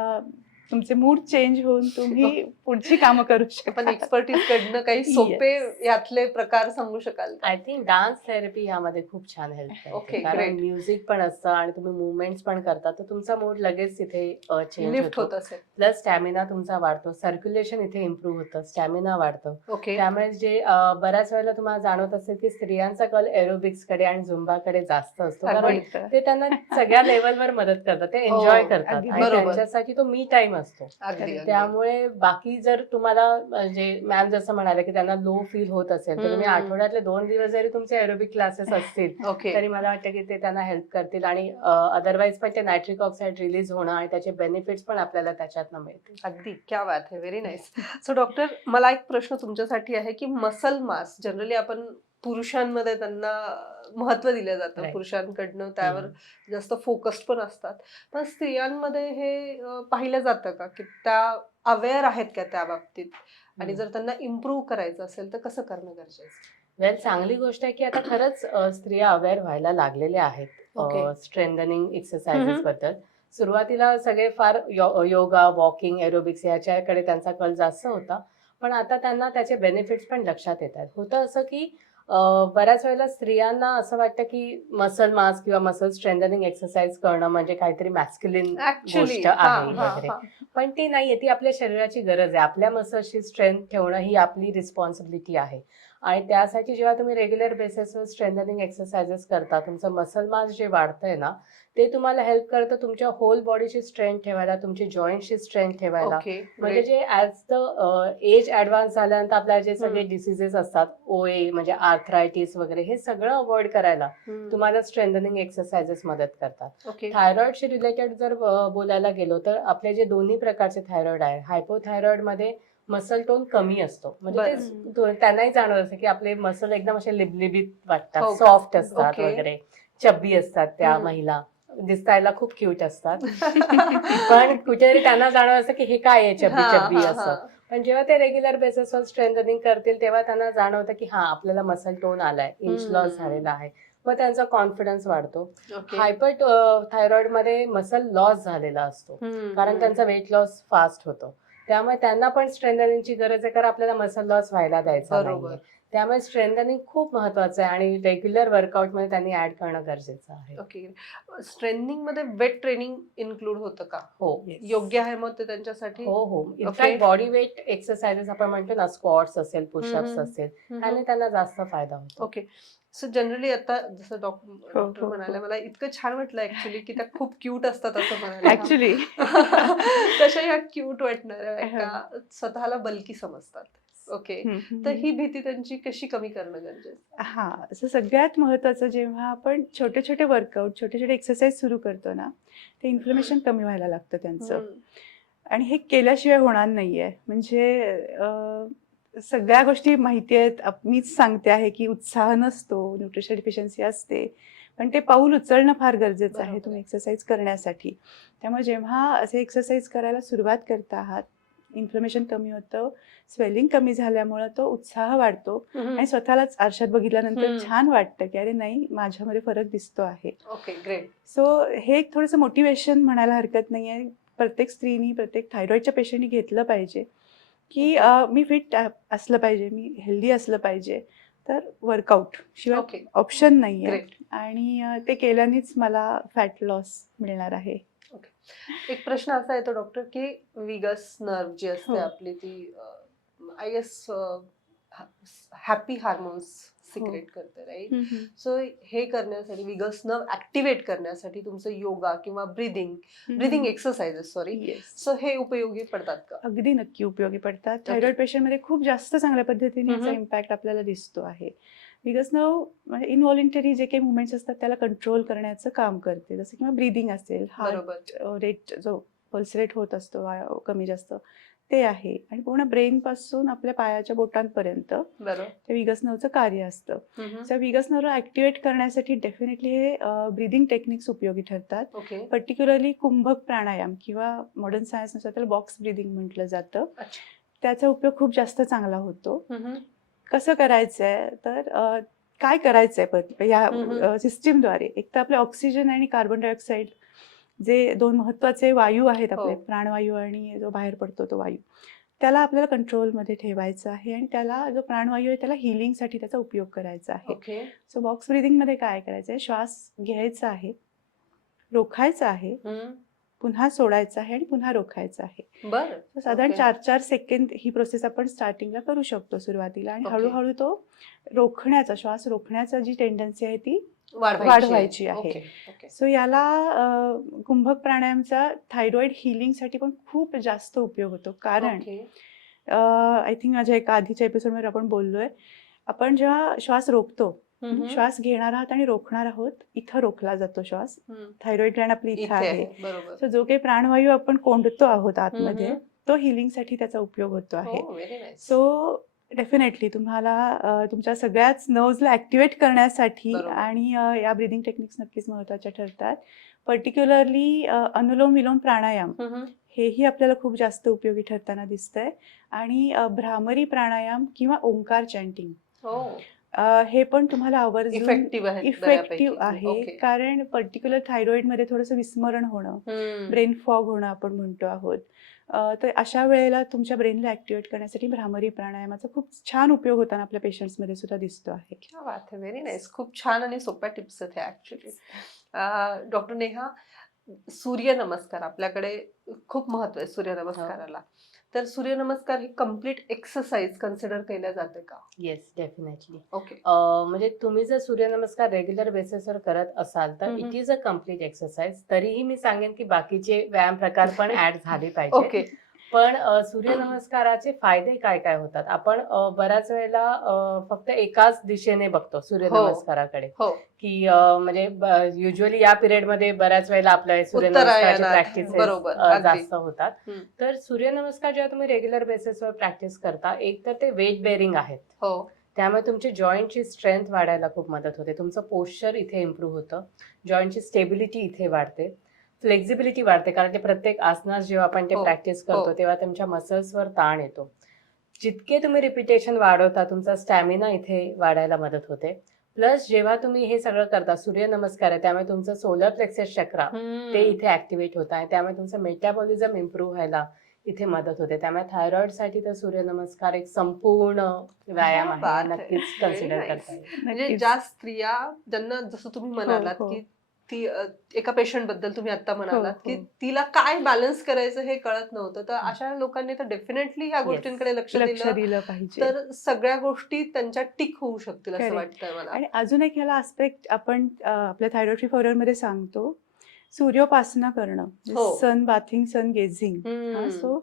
तुमचे मूड चेंज होऊन तुम्ही पुढची कामं करू शकता. पण एक्सपर्टीज कडनं काही सोपे यातले प्रकार सांगू शकाल? आय थिंक डान्स थेरपी यामध्ये खूप छान हेल्प Okay, करते. कारण great. म्युझिक पण असतं आणि तुम्ही मुवमेंट्स पण करता, तर तुमचा मूड लगेच तिथे चेंज लिफ्ट होतो. होत असेल. प्लस स्टॅमिना तुमचा वाढतो, सर्क्युलेशन इथे इम्प्रूव्ह होतं, स्टॅमिना वाढतं. ओके. त्यामुळे जे बऱ्याच वेळेला तुम्हाला जाणवत असेल की स्त्रियांचा कल एरोबिक्सकडे आणि झुंबाकडे जास्त असतो, कारण ते त्यांना सगळ्या लेवलवर मदत करतात, ते एन्जॉय करतात अगदी आणि बरोबर. त्यांच्यासाठी तो मी टाइम असतो. अगदी. त्यामुळे बाकी जर तुम्हाला म्हणजे मॅम जसं म्हणाले की त्यांना लो फील होत असेल, तर तुम्ही आठवड्यातले 2 दिवस जरी तुमचे एरोबिक क्लासेस असतील ओके. तरी मला वाटतं की ते त्यांना हेल्प करतील आणि अदरवाईज पण ते नायट्रिक ऑक्साईड रिलीज होणं आणि त्याचे बेनिफिट्स पण आपल्याला त्याच्यातनं मिळतील. अगदी. क्या बात है. Very nice. सो डॉक्टर, मला एक प्रश्न तुमच्यासाठी आहे की मसल मास जनरली आपण पुरुषांमध्ये त्यांना महत्व दिलं जातं, Right. पुरुषांकडनं त्यावर जास्त फोकस्ड पण असतात. पण स्त्रियांमध्ये हे पाहिलं जातं का की त्या अवेअर आहेत का त्या बाबतीत, आणि जर त्यांना इम्प्रूव्ह करायचं असेल तर कसं करणं गरजेचं? वेल, चांगली गोष्ट आहे की आता खरंच स्त्रिया अवेअर व्हायला लागलेल्या आहेत Okay. स्ट्रेंथनिंग एक्सरसाइजेस बद्दल. सुरुवातीला सगळे फार योगा, वॉकिंग, एरोबिक्स याच्याकडे त्यांचा कल जास्त होता, पण आता त्यांना त्याचे बेनिफिट्स पण लक्षात येत आहेत. होतं असं की बऱ्याच वेळेला स्त्रियांना असं वाटतं की मसल मास किंवा मसल स्ट्रेंथनिंग एक्सरसाइज करणं म्हणजे काहीतरी मॅस्क्युलिन गोष्ट आहे वगैरे, पण ती नाहीये. ती आपल्या शरीराची गरज आहे. आपल्या मसल्सची स्ट्रेंथ ठेवणं ही आपली रिस्पॉन्सिबिलिटी आहे आणि त्यासाठी जेव्हा तुम्ही रेग्युलर बेसिसवर स्ट्रेंथनिंग एक्सरसाइजेस करता, तुमचं मसल मास जे वाढतंय ना, ते तुम्हाला हेल्प करतं तुमच्या होल बॉडीची स्ट्रेंथ ठेवायला, तुमची जॉईंटची स्ट्रेंथ ठेवायला. म्हणजे जे ॲज द एज ॲडव्हान्स झाल्यानंतर आपल्याला जे सगळे डिसिजेस असतात, OA म्हणजे आर्थरायटिस वगैरे, हे सगळं अवॉइड करायला तुम्हाला स्ट्रेंथनिंग एक्सरसाइजेस मदत करतात. थायरॉइडशी रिलेटेड जर बोलायला गेलो तर आपले जे दोन्ही प्रकारचे थायरॉइड आहे, हायपोथायरॉइडमध्ये मसल टोन कमी असतो, म्हणजे त्यांनाही जाणवत असतं की आपले मसल एकदम असे लिबलिबीत वाटतात, सॉफ्ट असतात वगैरे, चब्बी असतात त्या महिला, दिसायला खूप क्यूट असतात. पण कुठेतरी त्यांना जाणवत असतं की हे काय आहे चब्बी चब्बी असं. पण जेव्हा ते रेग्युलर बेसिसवर स्ट्रेंथनिंग करतील तेव्हा त्यांना जाणवतं की हा, आपल्याला मसल टोन आलाय, इंच लॉस झालेला आहे, मग त्यांचा कॉन्फिडन्स वाढतो. हायपर थायरॉइड मध्ये मसल लॉस झालेला असतो, कारण त्यांचा वेट लॉस फास्ट होतो. त्यामुळे त्यांना पण स्ट्रेंथनिंगची गरज आहे, कारण आपल्याला मसल लॉस व्हायला द्यायचा नाही. त्यामुळे स्ट्रेंथनिंग खूप महत्वाचं आहे आणि रेग्युलर वर्कआउट मध्ये त्यांनी ऍड करणं गरजेचं आहे. ओके. स्ट्रेंथनिंग मध्ये वेट ट्रेनिंग इन्क्लूड होतं का? हो, योग्य आहे मग ते त्यांच्यासाठी? हो. इनफॅक्ट बॉडी वेट एक्सरसाइजेस आपण म्हणतो ना, स्क्वॉट्स असेल, पुशअप्स असेल, त्याने त्यांना जास्त फायदा होतो. ओके. सो जनरली आता जसं डॉक्टर म्हणाले, मला इतकं छान वाटलं ऍक्च्युली की त्या खूप क्यूट असतात असं म्हणाले. ऍक्च्युली तशा ह्या क्यूट वाटणाऱ्या बायका स्वतःला बल्की समजतात. ओके. हम्म, तर ही भीती त्यांची कशी कमी करणं गरजेचं आहे? हा, असं सगळ्यात महत्त्वाचं जेव्हा आपण छोटे छोटे वर्कआउट छोटे छोटे एक्सरसाइज सुरू करतो ना, ते इन्फ्लमेशन कमी व्हायला लागतं त्यांचं. हम्म. आणि हे केल्याशिवाय होणार नाहीये. म्हणजे सगळ्या गोष्टी माहिती आहेत. मीच सांगते आहे की उत्साह नसतो, न्यूट्रिशन डिफिशियन्सी असते, पण ते पाऊल उचलणं फार गरजेचं आहे बरोबर तुम्ही आहे. एक्सरसाइज करण्यासाठी. त्यामुळे जेव्हा असे एक्सरसाइज करायला सुरुवात करता आहात, इन्फ्लमेशन कमी होतं, स्वेलिंग कमी झाल्यामुळं तो उत्साह वाढतो आणि स्वतःलाच आरशात बघितल्यानंतर हम्म. छान वाटतं की अरे नाही, माझ्यामध्ये फरक दिसतो आहे. Okay, great. सो हे एक थोडंसं मोटिवेशन म्हणायला हरकत नाही आहे. प्रत्येक स्त्रीनी, प्रत्येक थायरॉइडच्या पेशंटनी घेतलं पाहिजे की मी फिट असलं पाहिजे, मी हेल्दी असलं पाहिजे. तर वर्कआउट शिवाय ओके, ऑप्शन नाही आहे. ग्रेट. आणि ते केल्यानेच मला फॅट लॉस मिळणार आहे. एक प्रश्न असा येतो डॉक्टर की विगस नर्व जी असते हो. आपली ती I guess happy hormones secrete करते, राईट? सो हे करण्यासाठी विगस नर्व ऍक्टिव्हेट करण्यासाठी तुमचं योगा किंवा ब्रिदिंग एक्सरसाइजेस येस, सो हे उपयोगी पडतात का? अगदी नक्की उपयोगी पडतात. थायरॉइड पेशंटमध्ये खूप जास्त चांगल्या पद्धतीने याचा हम्म. इम्पॅक्ट आपल्याला दिसतो आहे. बिकॉज नव म्हणजे इनव्हॉलेंटरी जे काही मुवमेंट्स असतात त्याला कंट्रोल करण्याचं काम करते. जसं किंवा ब्रीदिंग असेल, बरोबर. हार्ट रेट जो पल्स रेट होत असतो कमी जास्त ते आहे. आणि पूर्ण ब्रेन पासून आपल्या पायाच्या बोटांपर्यंत बरोबर. ते विगस नर्वचं कार्य असतं. हम्म. त्या विगस नर्व ऍक्टिव्हेट करण्यासाठी डेफिनेटली हे ब्रीदिंग टेक्निक्स उपयोगी ठरतात. ओके. पर्टिक्युलरली कुंभक प्राणायाम किंवा मॉडर्न सायन्सनुसार त्याला बॉक्स ब्रीदिंग म्हटलं जातं. अच्छा. त्याचा उपयोग खूप जास्त चांगला होतो. हम्म. कसं करायचंय तर काय करायचंय या सिस्टीमद्वारे एक तर आपले ऑक्सिजन आणि कार्बन डायऑक्साईड जे दोन महत्वाचे वायू आहेत आपले, हो. प्राणवायू आणि जो बाहेर पडतो तो वायू, त्याला आपल्याला कंट्रोलमध्ये ठेवायचं आहे. आणि त्याला जो प्राणवायू आहे त्याला हिलिंगसाठी त्याचा उपयोग करायचा आहे. ओके. सो बॉक्स ब्रीदिंगमध्ये काय करायचं आहे, श्वास घ्यायचा आहे, रोखायचा आहे, पुन्हा सोडायचा आहे आणि पुन्हा रोखायचा आहे. बरं. तर साधारण ओके. 4-4 सेकंद ही प्रोसेस आपण स्टार्टिंगला करू शकतो सुरुवातीला. आणि ओके. हळूहळू तो श्वास रोखण्याचा जी टेंडन्सी आहे ती वाढवायची वाढवायची आहे. ओके. ओके. सो याला कुंभक प्राणायामचा थायरॉइड हिलिंगसाठी पण खूप जास्त उपयोग होतो. कारण ओके. आय थिंक माझ्या एका आधीच्या एपिसोडमध्ये आपण बोललोय, आपण जेव्हा श्वास रोखतो, श्वास घेणार आहात आणि रोखणार आहोत, इथं रोखला जातो श्वास. थायरॉइड ग्लँड आपली इथं इथे आहे. आहे. बरोबर. सो जो काही प्राणवायू आपण कोंडतो आहोत आतमध्ये, तो हिलिंगसाठी त्याचा उपयोग होतो आहे. Very nice. सो डेफिनेटली तुम्हाला तुमच्या सगळ्याच नर्व्सला ऍक्टिव्हेट करण्यासाठी बरोबर. आणि या ब्रीदिंग टेक्निक्स नक्कीच महत्त्वाच्या ठरतात. पर्टिक्युलरली अनुलोम विलोम प्राणायाम हेही आपल्याला खूप जास्त उपयोगी ठरताना दिसतंय. आणि भ्रामरी प्राणायाम किंवा ओंकार चॅन्टिंग हो. हे पण तुम्हाला आवर्जून इफेक्टिव्ह आहे. इफेक्टिव्ह आहे. कारण पर्टिक्युलर थायरॉइडमध्ये थोडंसं विस्मरण होणं, ब्रेन फॉग होणं आपण म्हणतो आहोत. तर अशा वेळेला तुमच्या ब्रेनला ऍक्टिव्हेट करण्यासाठी भ्रामरी प्राणायामाचा खूप छान उपयोग होताना आपल्या पेशंट्समध्ये सुद्धा दिसतो आहे. क्या बात आहे. Very nice. खूप छान आणि सोप्या टिप्स आहेत ऍक्च्युली. डॉक्टर नेहा, सूर्यनमस्कार आपल्याकडे खूप महत्व आहे सूर्यनमस्काराला. तर सूर्यनमस्कार ही कम्प्लीट एक्सरसाइज कन्सिडर केल्या जाते का? Yes, definitely. ओके. म्हणजे तुम्ही जर सूर्यनमस्कार रेग्युलर बेसिसवर करत असाल तर it is a complete exercise. तरीही मी सांगेन की बाकीचे व्यायाम प्रकार पण ऍड झाले पाहिजे. ओके. पण सूर्यनमस्काराचे फायदे काय काय होतात? आपण बऱ्याच वेळेला फक्त एकाच दिशेने बघतो सूर्यनमस्काराकडे, हो. की म्हणजे युजली या पिरियडमध्ये बऱ्याच वेळेला आपल्या सूर्यनमस्काराची प्रॅक्टिस बरोबर. अगदी. जास्त होतात. तर सूर्यनमस्कार जेव्हा तुम्ही रेग्युलर बेसिसवर प्रॅक्टिस करता, एक तर ते वेट बेअरिंग आहेत, हो. त्यामुळे तुमची जॉईंटची स्ट्रेंथ वाढायला खूप मदत होते. तुमचं पोश्चर इथे इम्प्रूव्ह होतं, जॉईंटची स्टेबिलिटी इथे वाढते, फ्लेक्झिबिलिटी वाढते. कारण ते प्रत्येक आसनास जेव्हा आपण ते हो. प्रॅक्टिस करतो तेव्हा तुमच्या मसल्सवर ताण येतो. जितके तुम्ही रिपिटेशन वाढवता तुमचा स्टॅमिना इथे वाढायला मदत होते. प्लस जेव्हा तुम्ही हे सगळं करता, सूर्यनमस्कार आहे त्यामुळे तुमचं सोलर प्लेक्सस चक्रा ते इथे ऍक्टिव्हेट होत आहे. त्यामुळे तुमचं मेटाबॉलिझम इम्प्रूव्ह व्हायला इथे मदत होते. त्यामुळे थायरॉइडसाठी तर सूर्यनमस्कार एक संपूर्ण व्यायाम आहे, नक्कीच कन्सिडर करता येईल. म्हणजे ज्या स्त्रिया ज्यांना जसं तुम्ही म्हणालात की ती एका पेशंट बद्दल तुम्ही आता म्हणालात की तिला काय बॅलन्स करायचं हे कळत नव्हतं, तर अशा लोकांनी तर डेफिनेटली ह्या गोष्टींकडे लक्ष दिलं पाहिजे. तर सगळ्या गोष्टी त्यांच्या टिक होऊ शकतील असं वाटतंय मला. आणि अजून एक ह्याला आस्पेक्ट आपण आपल्या थायरॉइड फ्री फॉरवर्ड मध्ये सांगतो, सूर्योपासना करणं, सन बाथिंग, सन गेझिंग. सो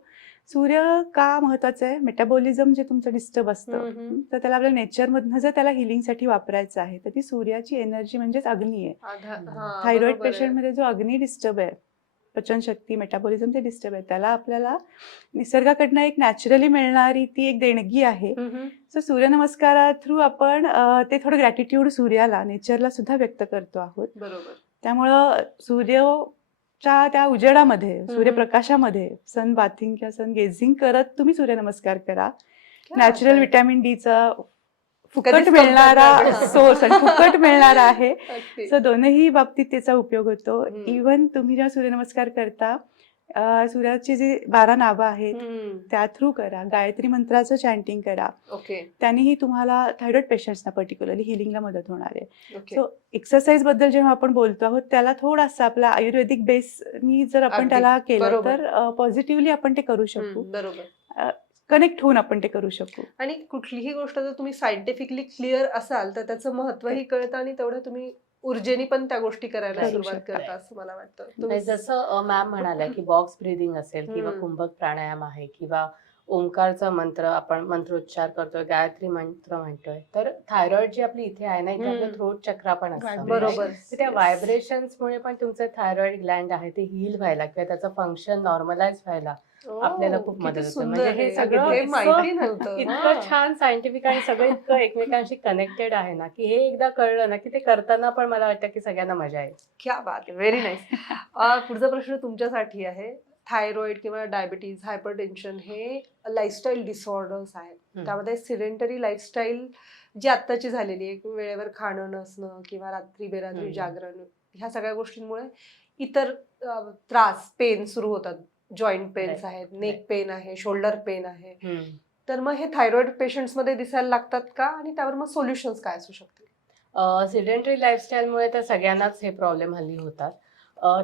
सूर्य का महत्वाचं आहे? मेटाबॉलिझम जे तुमचं डिस्टर्ब असतं, तर त्याला आपल्या नेचरमधनं जर त्याला हिलिंगसाठी वापरायचं आहे, तर ती सूर्याची एनर्जी म्हणजेच अग्नी आहे. थायरॉइड पेशंटमध्ये जो अग्नी डिस्टर्ब आहे, पचनशक्ती, मेटाबॉलिझम जे डिस्टर्ब आहे, त्याला आपल्याला निसर्गाकडनं एक नॅचरली मिळणारी ती एक देणगी आहे. सो सूर्यनमस्कारा थ्रू आपण ते थोडं ग्रॅटिट्यूड सूर्याला, नेचरला सुद्धा व्यक्त करतो आहोत. बरोबर. त्यामुळं सूर्याच्या त्या उजेडामध्ये, सूर्यप्रकाशामध्ये सन बाथिंग किंवा सन गेझिंग करत तुम्ही सूर्यनमस्कार करा. नॅचरल व्हिटॅमिन डीचा फुकट कधीच मिळणारा संपत नाही. सोर्स आणि फुकट मिळणारा आहे. अगदी. सो दोनही बाबतीत त्याचा उपयोग होतो. हम्म. इव्हन तुम्ही जेव्हा सूर्यनमस्कार करता, सूर्याची जी 12 नावं आहेत त्या थ्रू करा. गायत्री मंत्राचं चॅन्टिंग करा. ओके. त्यानेही तुम्हाला थायरॉइड पेशंट्सना पर्टिक्युलरली हिलिंगला मदत होणार आहे. ओके. सो एक्सरसाइज बद्दल जेव्हा आपण बोलतो आहोत, त्याला थोडासा आपला आयुर्वेदिक बेसनी जर आपण अगदी. त्याला केलं बरोबर. तर पॉझिटिव्हली आपण ते करू शकू. बरोबर. कनेक्ट होऊन आपण ते करू शकू. आणि कुठलीही गोष्ट जर तुम्ही सायंटिफिकली क्लिअर असाल तर त्याचं महत्वही कळतं आणि तेवढं तुम्ही ऊर्जेने पण त्या गोष्टी करायला करू सुरुवात शकता. करता असं मला वाटतं. नाही, तुम्ही- जसं मॅम म्हणाल्या की बॉक्स ब्रीदिंग असेल किंवा हम्म. कुंभक प्राणायाम आहे किंवा ओंकारचा मंत्र आपण मंत्रोच्चार करतोय, गायत्री मंत्र म्हणतोय, तर थायरॉइड जी आपली इथे आहे ना, इथे आपलं हम्म. थ्रोट चक्रा पण असतं. बरोबर. तर त्या व्हायब्रेशन्समुळे पण तुमचं थायरॉइड ग्लँड आहे ते हील व्हायला किंवा त्याचं फंक्शन नॉर्मलाइज व्हायला आपल्याला खूप किती मदत होते. सुंदर म्हणजे हे सगळं हे इतकं- माहिती नव्हतं. इतकं छान सायंटिफिक आणि सगळं इतकं एकमेकांशी कनेक्टेड आहे ना, की हे एकदा कळलं ना की ते करताना पण मला वाटतं की सगळ्यांना मजा येईल. क्या बात आहे. Very nice. पुढचा प्रश्न तुमच्यासाठी आहे. थायरॉइड किंवा डायबिटीज, हायपरटेन्शन हे लाईफस्टाईल डिसऑर्डर्स आहेत. त्यामध्ये सिडेंटरी लाईफस्टाईल जी आत्ताची झालेली आहे, वेळेवर खाणं नसणं किंवा रात्री बेरात्री जागरण, ह्या सगळ्या गोष्टींमुळे इतर त्रास, पेन सुरू होतात. Joint pains Right. आहेत, नेक Right. पेन आहे, शोल्डर पेन आहे. तर मग हे थायरॉइड पेशंट्समध्ये दिसायला लागतात का आणि त्यावर मग सोल्युशन्स काय असू शकतील? सिडेंटरी लाईफस्टाईलमुळे तर सगळ्यांनाच हे प्रॉब्लेम हल्ली होतात.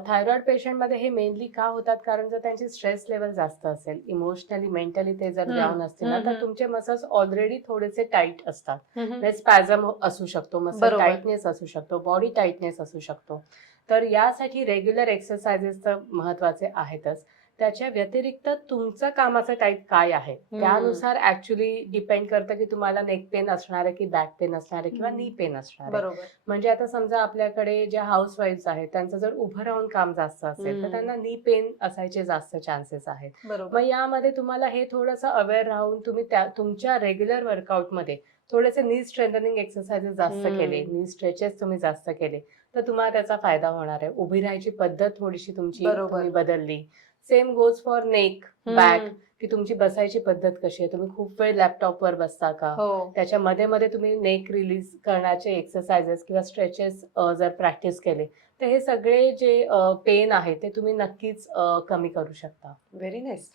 थायरॉइड पेशंटमध्ये हे मेनली का होतात, कारण जर त्यांची स्ट्रेस लेवल जास्त असेल, इमोशनली मेंटली ते जर डाऊन असतील ना, तर तुमचे मसल्स ऑलरेडी थोडेसे टाईट असतात. स्पॅझम असू शकतो, मसल बरोबर. टाईटनेस असू शकतो, बॉडी टाईटनेस असू शकतो. तर यासाठी रेग्युलर एक्सरसाइजेस तर महत्वाचे आहेतच. त्याच्या व्यतिरिक्त तुमचं कामाचं टाईप काय आहे त्यानुसार ऍक्च्युली डिपेंड करतं की तुम्हाला नेक पेन असणार आहे की बॅक पेन असणार आहे किंवा नी पेन असणार आहे. बरोबर. म्हणजे आता समजा आपल्याकडे ज्या हाऊसवाईफ्स आहेत त्यांचं जर उभं राहून काम जास्त असेल तर त्यांना नी पेन असायचे जास्त चान्सेस आहेत. बरोबर. मग यामध्ये तुम्हाला हे थोडंसं अवेअर राहून तुम्ही तुमच्या रेग्युलर वर्कआउटमध्ये थोडेसे नी स्ट्रेंथनिंग एक्सरसाइजेस जास्त केले, नी स्ट्रेचेस तुम्ही जास्त केले तर तुम्हाला त्याचा फायदा होणार आहे. उभी राहायची पद्धत थोडीशी तुमची बरोबर. तुम्ही बदलली. Same goes for neck, back, की तुमची बसायची पद्धत कशी आहे. तुम्ही खूप वेळ लॅपटॉपवर बसता का, हो. त्याच्या मध्ये मध्ये तुम्ही नेक रिलीज करण्याचे एक्सरसाइजेस किंवा स्ट्रेचेस जर प्रॅक्टिस केले तर हे सगळे जे पेन आहे ते तुम्ही नक्कीच कमी करू शकता. Very nice.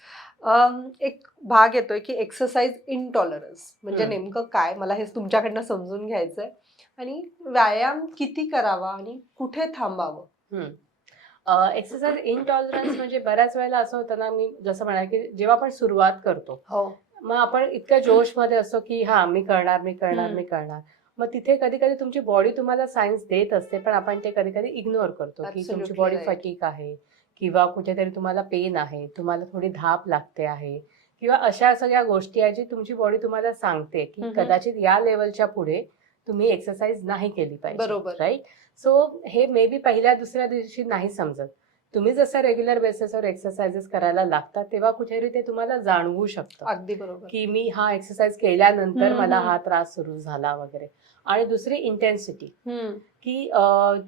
एक भाग येतोय की एक्सरसाइज इंटॉलरन्स म्हणजे नेमकं काय, मला हे तुमच्याकडनं समजून घ्यायचंय. आणि व्यायाम किती करावा आणि कुठे थांबावं? एक्सरसाइज इंटॉलरन्स म्हणजे बऱ्याच वेळेला असं होतं ना, मी जसं म्हणाले की जेव्हा आपण सुरुवात करतो हो. मग आपण इतक्या जोशमध्ये असतो की हा मी करणार. मग तिथे कधी कधी तुमची बॉडी तुम्हाला सायन्स देत असते पण आपण ते कधी कधी इग्नोर करतो की Absolutely तुमची बॉडी right. फटीक आहे किंवा कुठेतरी तुम्हाला पेन आहे, तुम्हाला थोडी धाप लागते आहे किंवा अशा सगळ्या गोष्टी आहेत जी तुमची बॉडी तुम्हाला सांगते की कदाचित या लेवलच्या पुढे तुम्ही एक्सरसाइज नाही केली पाहिजे. बरोबर. राईट. सो हे मे बी पहिल्या दुसऱ्या दिवशी नाही समजत. तुम्ही जसं रेग्युलर बेसिसवर एक्सरसाइजेस करायला लागतात तेव्हा कुठेतरी ते तुम्हाला जाणवू शकतं अगदी बरोबर. की मी हा एक्सरसाइज केल्यानंतर मला हा त्रास सुरू झाला वगैरे. आणि दुसरी इंटेन्सिटी, की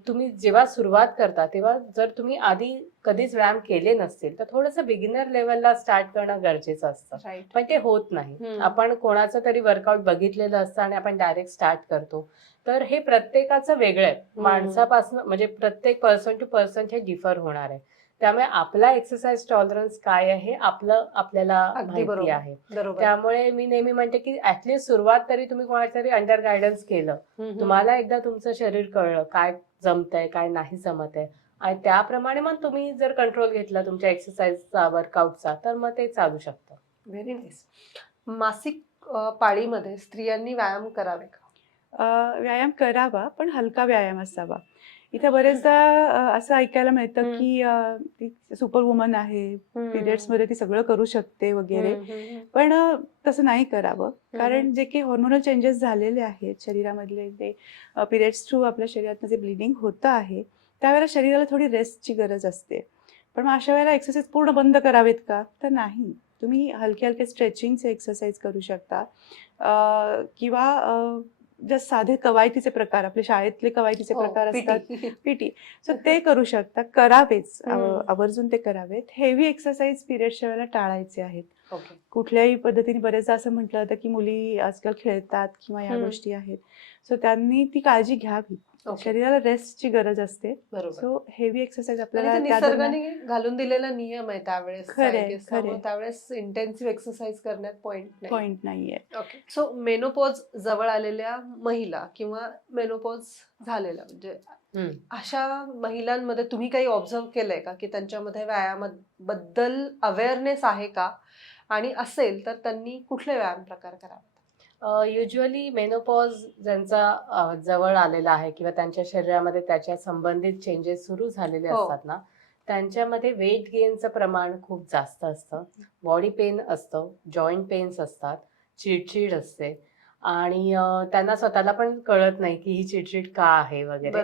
तुम्ही जेव्हा सुरुवात करता तेव्हा जर तुम्ही आधी कधीच व्यायाम केले नसतील तर थोडंसं बिगिनर लेवलला स्टार्ट करणं गरजेचं असतं. राईट. पण ते होत नाही. आपण कोणाचं तरी वर्कआउट बघितलेलं असतं आणि आपण डायरेक्ट स्टार्ट करतो. तर हे प्रत्येकाचं वेगळं आहे. माणसापासून म्हणजे प्रत्येक पर्सन टू पर्सन हे डिफर होणार आहे. त्यामुळे आपला एक्सरसाइज टॉलरन्स काय आहे हे आपल्याला अगदी माहिती बरोबर. आहे. बरोबर. त्यामुळे मी नेहमी म्हणते की ऍटलीस्ट सुरुवात तरी तुम्ही कोणाच्या तरी अंडर गायडन्स केलं, तुम्हाला एकदा तुमचं शरीर कळलं काय जमतंय काय नाही जमत आहे आणि त्याप्रमाणे मग तुम्ही जर कंट्रोल घेतला तुमच्या एक्सरसाइजचा वर्कआउटचा तर मग ते चालू शकतं. Very nice. मासिक पाळीमध्ये स्त्रियांनी व्यायाम करावे का? व्यायाम करावा पण हलका व्यायाम असावा. इथे बरेचदा असं ऐकायला मिळतं की ती सुपर वुमन आहे, पिरियड्स मध्ये ती सगळं करू शकते वगैरे. पण तसं नाही करावं, कारण जे काही हॉर्मोनल चेंजेस झालेले आहेत शरीरामधले, ते पिरियड्स थ्रू आपल्या शरीरात जे ब्लिडिंग होतं आहे त्यावेळेला शरीराला थोडी रेस्टची गरज असते. पण मग अशा वेळेला एक्सरसाइज पूर्ण बंद करावेत का? तर नाही. तुम्ही हलके हलके स्ट्रेचिंगचे एक्सरसाइज करू शकता, किंवा जस्ट साधे कवायतीचे प्रकार, आपले शाळेतले कवायतीचे प्रकार असतात, पीटी, सो ते करू शकता. करावेच, आवर्जून ते करावेत. हेवी एक्सरसाइज पिरियड्सच्या वेळेला टाळायचे आहेत. कुठल्याही पद्धतीने. बरेचदा असं म्हटलं जातं की मुली आजकाल खेळतात किंवा या गोष्टी आहेत, सो त्यांनी ती काळजी घ्यावी. शरीराला रेस्टची गरज असते. सो हेवी एक्सरसाइज आपल्याला निसर्गाने घालून दिलेला नियम आहे त्यावेळेस. खरे त्यावेळेस इंटेन्सिव्ह एक्सरसाइज करण्यात पॉइंट नाहीये. सो मेनोपॉज जवळ आलेल्या महिला किंवा मेनोपॉज झालेल्या, म्हणजे अशा महिलांमध्ये तुम्ही काही ऑब्झर्व केलंय का की त्यांच्यामध्ये व्यायामाबद्दल अवेअरनेस आहे का, आणि असेल तर त्यांनी कुठले व्यायाम प्रकार करावे? युजली मेनोपॉज ज्यांचा जवळ आलेला आहे किंवा त्यांच्या शरीरामध्ये त्याच्या संबंधित चेंजेस सुरू झालेले असतात ना, त्यांच्यामध्ये वेट गेनचं प्रमाण खूप जास्त असतं, बॉडी पेन असतं, जॉईंट पेन्स असतात, चिडचिड असते, आणि त्यांना स्वतःला पण कळत नाही की ही चिडचिड का आहे वगैरे.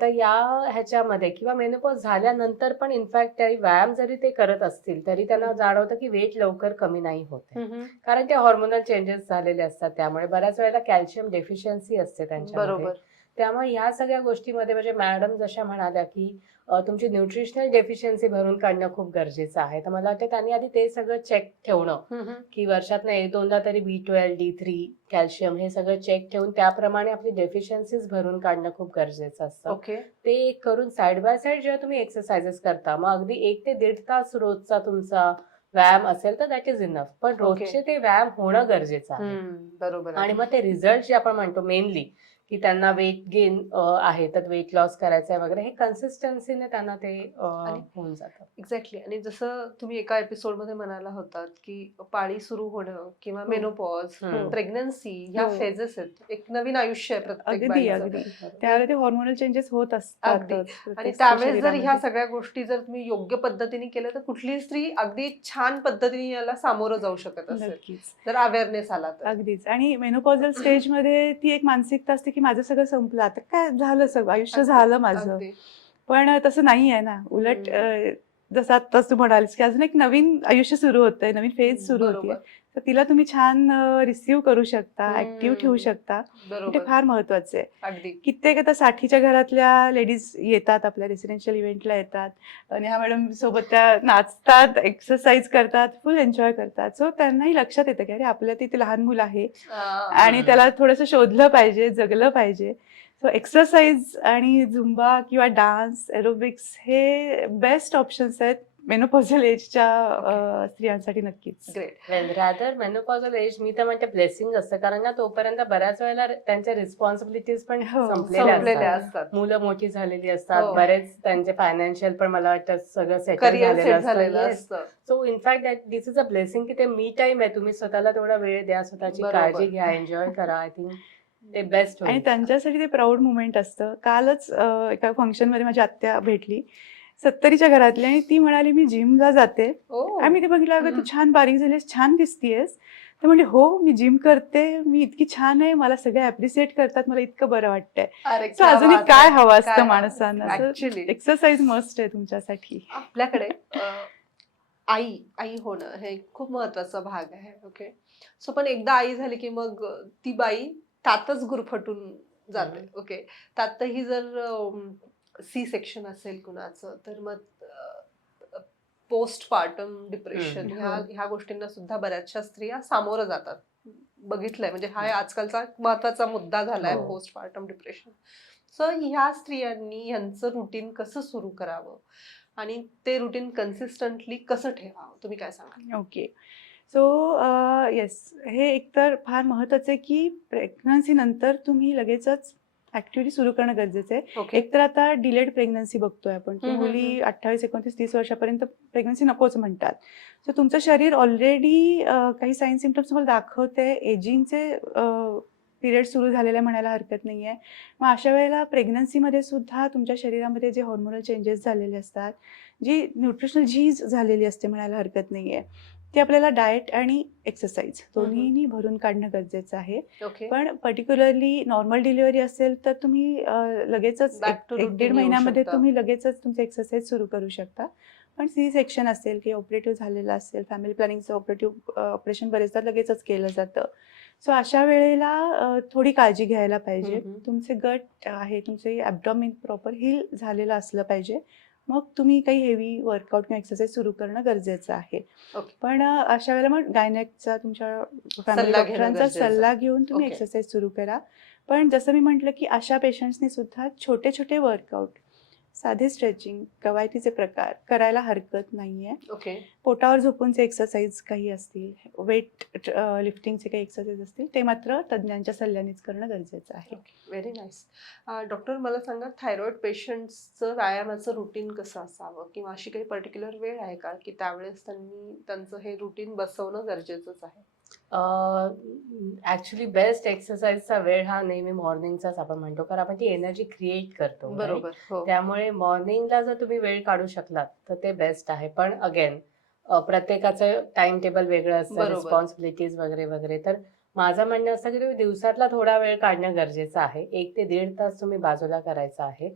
तर या ह्याच्यामध्ये किंवा मेनोपॉज झाल्यानंतर पण इनफॅक्ट काही व्यायाम जरी ते करत असतील तरी त्यांना जाणवतं की वेट लवकर कमी नाही होते, कारण ते हॉर्मोनल चेंजेस झालेले असतात. त्यामुळे बऱ्याच वेळेला कॅल्शियम डेफिशियन्सी असते त्यांच्यामध्ये. त्यामुळे ह्या सगळ्या गोष्टीमध्ये म्हणजे मॅडम जशा म्हणाल्या की तुमची न्यूट्रिशनल डेफिशियन्सी भरून काढणं खूप गरजेचं आहे. तर मला वाटतं त्यांनी आधी ते सगळं चेक ठेवणं, की वर्षातनं 1-2दा तरी B12, D3, कॅल्शियम हे सगळं चेक ठेवून त्याप्रमाणे आपली डेफिशियन्सीज भरून काढणं खूप गरजेचं असतं. ते एक करून साईड बाय साईड जेव्हा तुम्ही एक्सरसाइजेस करता, मग अगदी 1 ते 1.5 तास रोजचा तुमचा व्यायाम असेल तर दॅट इज इनफ. पण रोजचे ते व्यायाम होणं गरजेचं आहे. आणि मग ते रिझल्ट जे आपण म्हणतो मेनली की त्यांना वेट गेन आहे तर वेट लॉस करायचं आहे वगैरे, हे कन्सिस्टन्सीने त्यांना ते होऊन जातं. एक्झॅक्टली. आणि जसं तुम्ही एका एपिसोडमध्ये म्हणाला होतात की पाळी सुरू होणं किंवा मेनोपॉज, प्रेग्नन्सी, ह्या फेजेस आहेत, एक नवीन आयुष्य आहे प्रत्येक बाईचं. त्यावेळेला ते हॉर्मोनल चेंजेस होत असतात. आणि त्यावेळेस जर ह्या सगळ्या गोष्टी जर तुम्ही योग्य पद्धतीने केल्या तर कुठली स्त्री अगदी छान पद्धतीने याला सामोरं जाऊ शकत असेल जर अवेअरनेस आला तर. अगदीच. आणि मेनोपॉझल स्टेजमध्ये ती एक मानसिकता असते की माझं सगळं संपलं, आता काय झालं, सगळं आयुष्य झालं माझं. पण तसं नाही आहे ना. उलट जसं आत्ताच तू म्हणालीस की अजून एक नवीन आयुष्य सुरू होतंय, नवीन फेज सुरू होतीये, तर तिला तुम्ही छान रिसीव्ह करू शकता, ऍक्टिव्ह ठेवू शकता. ते फार महत्वाचं आहे. कित्येक आता 60च्या घरातल्या लेडीज येतात आपल्या रेसिडेन्शियल इव्हेंटला येतात, आणि ह्या मॅडम सोबत त्या नाचतात, एक्सरसाइज करतात, फुल एन्जॉय करतात. सो त्यांनाही लक्षात येतं की अरे आपल्या तिथे लहान मुलं आहे आणि त्याला थोडंसं शोधलं पाहिजे, जगलं पाहिजे. सो एक्सरसाइज आणि झुंबा किंवा डान्स, एरोबिक्स हे बेस्ट ऑप्शन्स आहेत मेनोपॉझल एजच्या स्त्रियांसाठी. नक्कीच. वेल रादर मेनोपॉझल एज मी तर म्हणते ब्लेसिंग असतं, कारण ना तोपर्यंत बऱ्याच वेळेला त्यांच्या रिस्पॉन्सिबिलिटीज पण संपलेल्या असतात, मुलं मोठी झालेली असतात, बरेच त्यांचे फायनान्शियल पण मला वाटतं सगळं सेटल झालेलं असतं. So in fact this is a blessing की ते मी टाइम आहे, तुम्ही स्वतःला थोडा वेळ द्या, स्वतःची काळजी घ्या, एन्जॉय करा. आय थिंक ते बेस्ट. आणि त्यांच्यासाठी ते प्राऊड मुवमेंट असतं. कालच एका फंक्शन मध्ये माझी आत्या भेटली 70च्या घरातली, आणि ती म्हणाली मी जिमला जाते. आम्ही ते बघितलं, अगं तू छान बारीक झालीस, छान दिसतीयस. तर म्हणजे हो, मी जिम करते, मी इतकी छान आहे, मला सगळे अप्रिशिएट करतात, मला इतकं बरं वाटतंय. अजूनही काय हवं असतं माणसांना. एक्सरसाइज मस्ट आहे तुमच्यासाठी. आपल्याकडे आई होणं हे खूप महत्वाचा भाग आहे. ओके. सो पण एकदा आई झाली की मग ती बाई त्यातच गुरफटून जाते. ओके. त्यातही जर सी सेक्शन असेल कुणाचं, तर मग पोस्टपार्टम डिप्रेशन ह्या गोष्टींना सुद्धा बऱ्याचशा स्त्रिया सामोरं जातात. बघितलंय, म्हणजे हा आजकालचा महत्वाचा मुद्दा झालाय पोस्टपार्टम डिप्रेशन. सो ह्या स्त्रियांनी ह्यांचं रुटीन कसं सुरू करावं आणि ते रुटीन कन्सिस्टंटली कसं ठेवावं, तुम्ही काय सांगाल? ओके. सो येस, हे एकतर फार महत्त्वाचं आहे की प्रेग्नन्सी नंतर तुम्ही लगेचच ऍक्टिव्हिटी सुरू करणं गरजेचं आहे. एकतर आता डिलेड प्रेग्नन्सी बघतोय आपण, की मुली 28, 29, 30 वर्षापर्यंत प्रेग्नन्सी नकोच म्हणतात. सो तुमचं शरीर ऑलरेडी काही साईन सिम्पटम्स तुम्हाला दाखवते एजिंगचे, पिरियड सुरू झालेला म्हणायला हरकत नाही आहे. मग अशा वेळेला प्रेग्नन्सीमध्ये सुद्धा तुमच्या शरीरामध्ये जे हॉर्मोनल चेंजेस झालेले असतात, जी न्यूट्रिशनल झीज झालेली असते म्हणायला हरकत नाही आहे, ते आपल्याला डाएट आणि एक्सरसाइज दोन्हीनी भरून काढणं गरजेचं आहे. ओके. पण पर्टिक्युलरली नॉर्मल डिलिव्हरी असेल तर तुम्ही लगेचच Back to एक routine दीड येऊ महिन्यामध्ये शकता. तुम्ही लगेचच तुमचं एक्सरसाइज सुरू करू शकता. पण सी सेक्शन असेल की ऑपरेटिव्ह झालेलं असेल, फॅमिली प्लॅनिंगचं ऑपरेशन बरेचदा लगेचच केलं जातं. सो अशा वेळेला थोडी काळजी घ्यायला पाहिजे. तुमचे गट आहे, तुमचे ॲब्डॉमिन प्रॉपर हील झालेलं असलं पाहिजे. मग तुम्ही काही हेवी वर्कआउट किंवा एक्सरसाइज सुरू करणं गरजेचं आहे. ओके. पण अशा वेळेला मग गायनेकचा तुमच्या फॅमिली सल्ला घेणं डॉक्टरांचा गरजेचं. सल्ला घेऊन तुम्ही ओके. एक्सरसाइज सुरू करा. पण जसं मी म्हटलं की अशा पेशंट्सनी सुद्धा छोटे छोटे वर्कआउट, साधे स्ट्रेचिंग, कवायतीचे प्रकार करायला हरकत नाही आहे. ओके. पोटावर झोपूनचे एक्सरसाइज काही असतील, वेट लिफ्टिंगचे काही एक्सरसाइज असतील, ते मात्र तज्ज्ञांच्या सल्ल्यानेच करणं गरजेचं आहे. Very nice. डॉक्टर मला सांगा, थायरॉइड पेशंट्सचं व्यायामाचं रुटीन कसं असावं, किंवा अशी काही पर्टिक्युलर वेळ आहे का की त्यावेळेस त्यांचं हे रुटीन बसवणं गरजेचंच आहे? ऍक्च्युली बेस्ट एक्सरसाइजचा वेळ हा नेहमी मॉर्निंगचाच आपण म्हणतो, कारण आपण ती एनर्जी क्रिएट करतो, right? बरोबर. हो. त्यामुळे मॉर्निंगला जर तुम्ही वेळ काढू शकलात तर ते बेस्ट आहे. पण अगेन प्रत्येकाचं टाइम टेबल वेगळं असतं, बरोबर. रिस्पॉन्सिबिलिटीज वगैरे वगैरे. तर माझं म्हणणं असं की तुम्ही दिवसातला थोडा वेळ काढणं गरजेचं आहे. 1 ते 1.5 तास तुम्ही बाजूला करायचा आहे.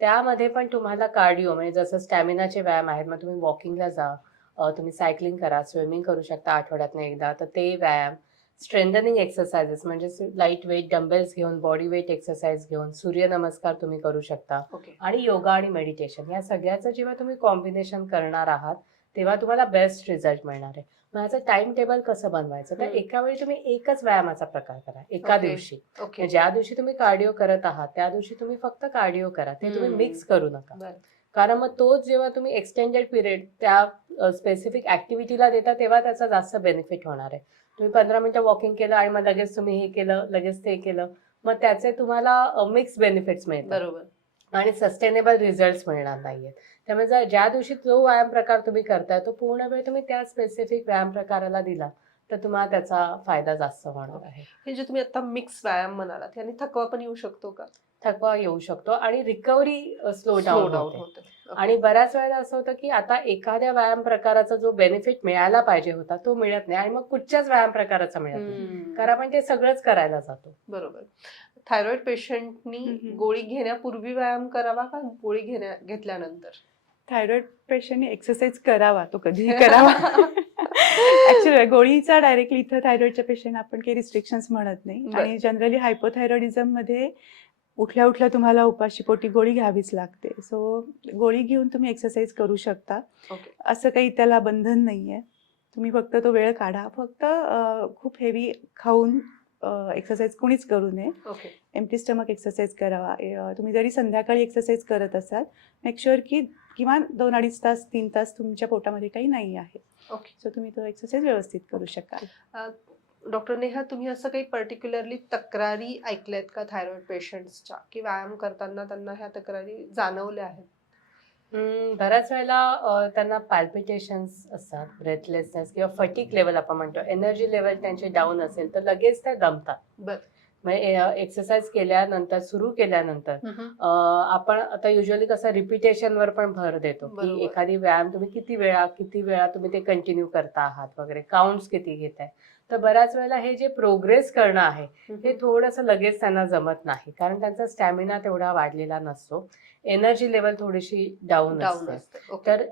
त्यामध्ये पण तुम्हाला कार्डिओ म्हणजे जसं स्टॅमिनाचे व्यायाम आहेत, मग तुम्ही वॉकिंगला जा, तुम्ही सायकलिंग करा, स्विमिंग करू शकता आठवड्यातनं एकदा, तर ते व्यायाम, स्ट्रेंथनिंग एक्सरसाइजेस म्हणजे लाईट वेट डंबेल्स घेऊन, बॉडी वेट एक्सरसाइज घेऊन, सूर्यनमस्कार तुम्ही करू शकता, ओके. आणि योगा आणि मेडिटेशन या सगळ्याचं जेव्हा तुम्ही कॉम्बिनेशन करणार आहात तेव्हा तुम्हाला बेस्ट रिझल्ट मिळणार आहे. मग ह्याचं टाइम टेबल कसं बनवायचं, तर एका वेळी तुम्ही एकच व्यायामाचा प्रकार करा एका ओके. दिवशी. ओके. ज्या दिवशी तुम्ही कार्डिओ करत आहात त्या दिवशी तुम्ही फक्त कार्डिओ करा, ते तुम्ही मिक्स करू नका. बरं. कारण मग तोच जेव्हा तुम्ही एक्सटेंडेड पिरियड त्या स्पेसिफिक ऍक्टिव्हिटीला देता तेव्हा त्याचा जास्त बेनिफिट होणार आहे. तुम्ही 15 मिनिटं वॉकिंग केलं आणि मग लगेच तुम्ही हे केलं, लगेच ते केलं, मग त्याचे तुम्हाला मिक्स बेनिफिट्स मिळतात बरोबर. आणि सस्टेनेबल रिझल्ट मिळणार नाहीयेत. त्यामुळे ज्या दिवशी जो व्यायाम प्रकार तुम्ही करताय तो पूर्ण वेळ तुम्ही त्या स्पेसिफिक व्यायाम प्रकाराला दिला तर तुम्हाला त्याचा फायदा जास्त होणार आहे. हे जे तुम्ही आता मिक्स व्यायाम म्हणालात, याने थकवा पण येऊ शकतो का? थकवा येऊ शकतो आणि recovery slow slow down down होते. होते. आणि बऱ्याच वेळेला असं होतं की आता एखाद्या व्यायाम प्रकाराचा जो बेनिफिट मिळायला पाहिजे होता तो मिळत नाही, आणि मग कुठच्याच व्यायाम प्रकाराचा मिळत नाही, कारण आपण ते सगळंच करायला जातो. बरोबर. थायरॉइड पेशंटनी गोळी घेण्यापूर्वी व्यायाम करावा का गोळी घेतल्यानंतर? थायरॉइड पेशंटने एक्सरसाइज करावा, तो कधीही करावा. ऍक्च्युली गोळीचा डायरेक्टली इथं थायरॉइडच्या पेशंट आपण काही रिस्ट्रिक्शन्स म्हणत नाही. बरं. आणि जनरली हायपोथायरॉइडिझम मध्ये उठल्या उठल्या तुम्हाला उपाशीपोटी गोळी घ्यावीच लागते. सो गोळी घेऊन तुम्ही एक्सरसाइज करू शकता, ओके. असं काही त्याला बंधन नाही आहे. तुम्ही फक्त तो वेळ काढा. फक्त खूप हेवी खाऊन एक्सरसाइज कुणीच करू नये. ओके. एम्प्टी स्टमक एक्सरसाइज करावा. तुम्ही जरी संध्याकाळी एक्सरसाइज करत असाल, मेक शुअर की किमान 2-2.5 तास 3 तास तुमच्या पोटामध्ये काही नाही आहे. ओके. सो तुम्ही तो एक्सरसाइज व्यवस्थित करू शकाल. डॉक्टर नेहा, तुम्ही असं काही पर्टिक्युलरली तक्रारी ऐकल्यात का थायरॉइड पेशंट्सच्या, की व्यायाम करताना त्यांना ह्या तक्रारी जाणवल्या आहेत? बऱ्याच वेळेला त्यांना पॅल्पिटेशन्स असतात, ब्रेथलेसनेस किंवा फटीक लेवल आपण म्हणतो, एनर्जी लेवल त्यांची डाऊन असेल तर लगेच त्या दमतात. बरं. म्हणजे एक्सरसाइज केल्यानंतर, सुरू केल्यानंतर आपण आता युजली कसं रिपिटेशनवर पण भर देतो की बरोबर. एखादी व्यायाम तुम्ही किती वेळा तुम्ही ते कंटिन्यू करता आहात वगैरे, काउंट्स किती घेताय. तर बऱ्याच वेळेला हे जे प्रोग्रेस करणं आहे हे थोडंसं लगेच त्यांना जमत नाही, कारण त्यांचा स्टॅमिना तेवढा वाढलेला नसतो, एनर्जी लेवल थोडीशी डाऊन डाऊन असते. असते. ओके. तर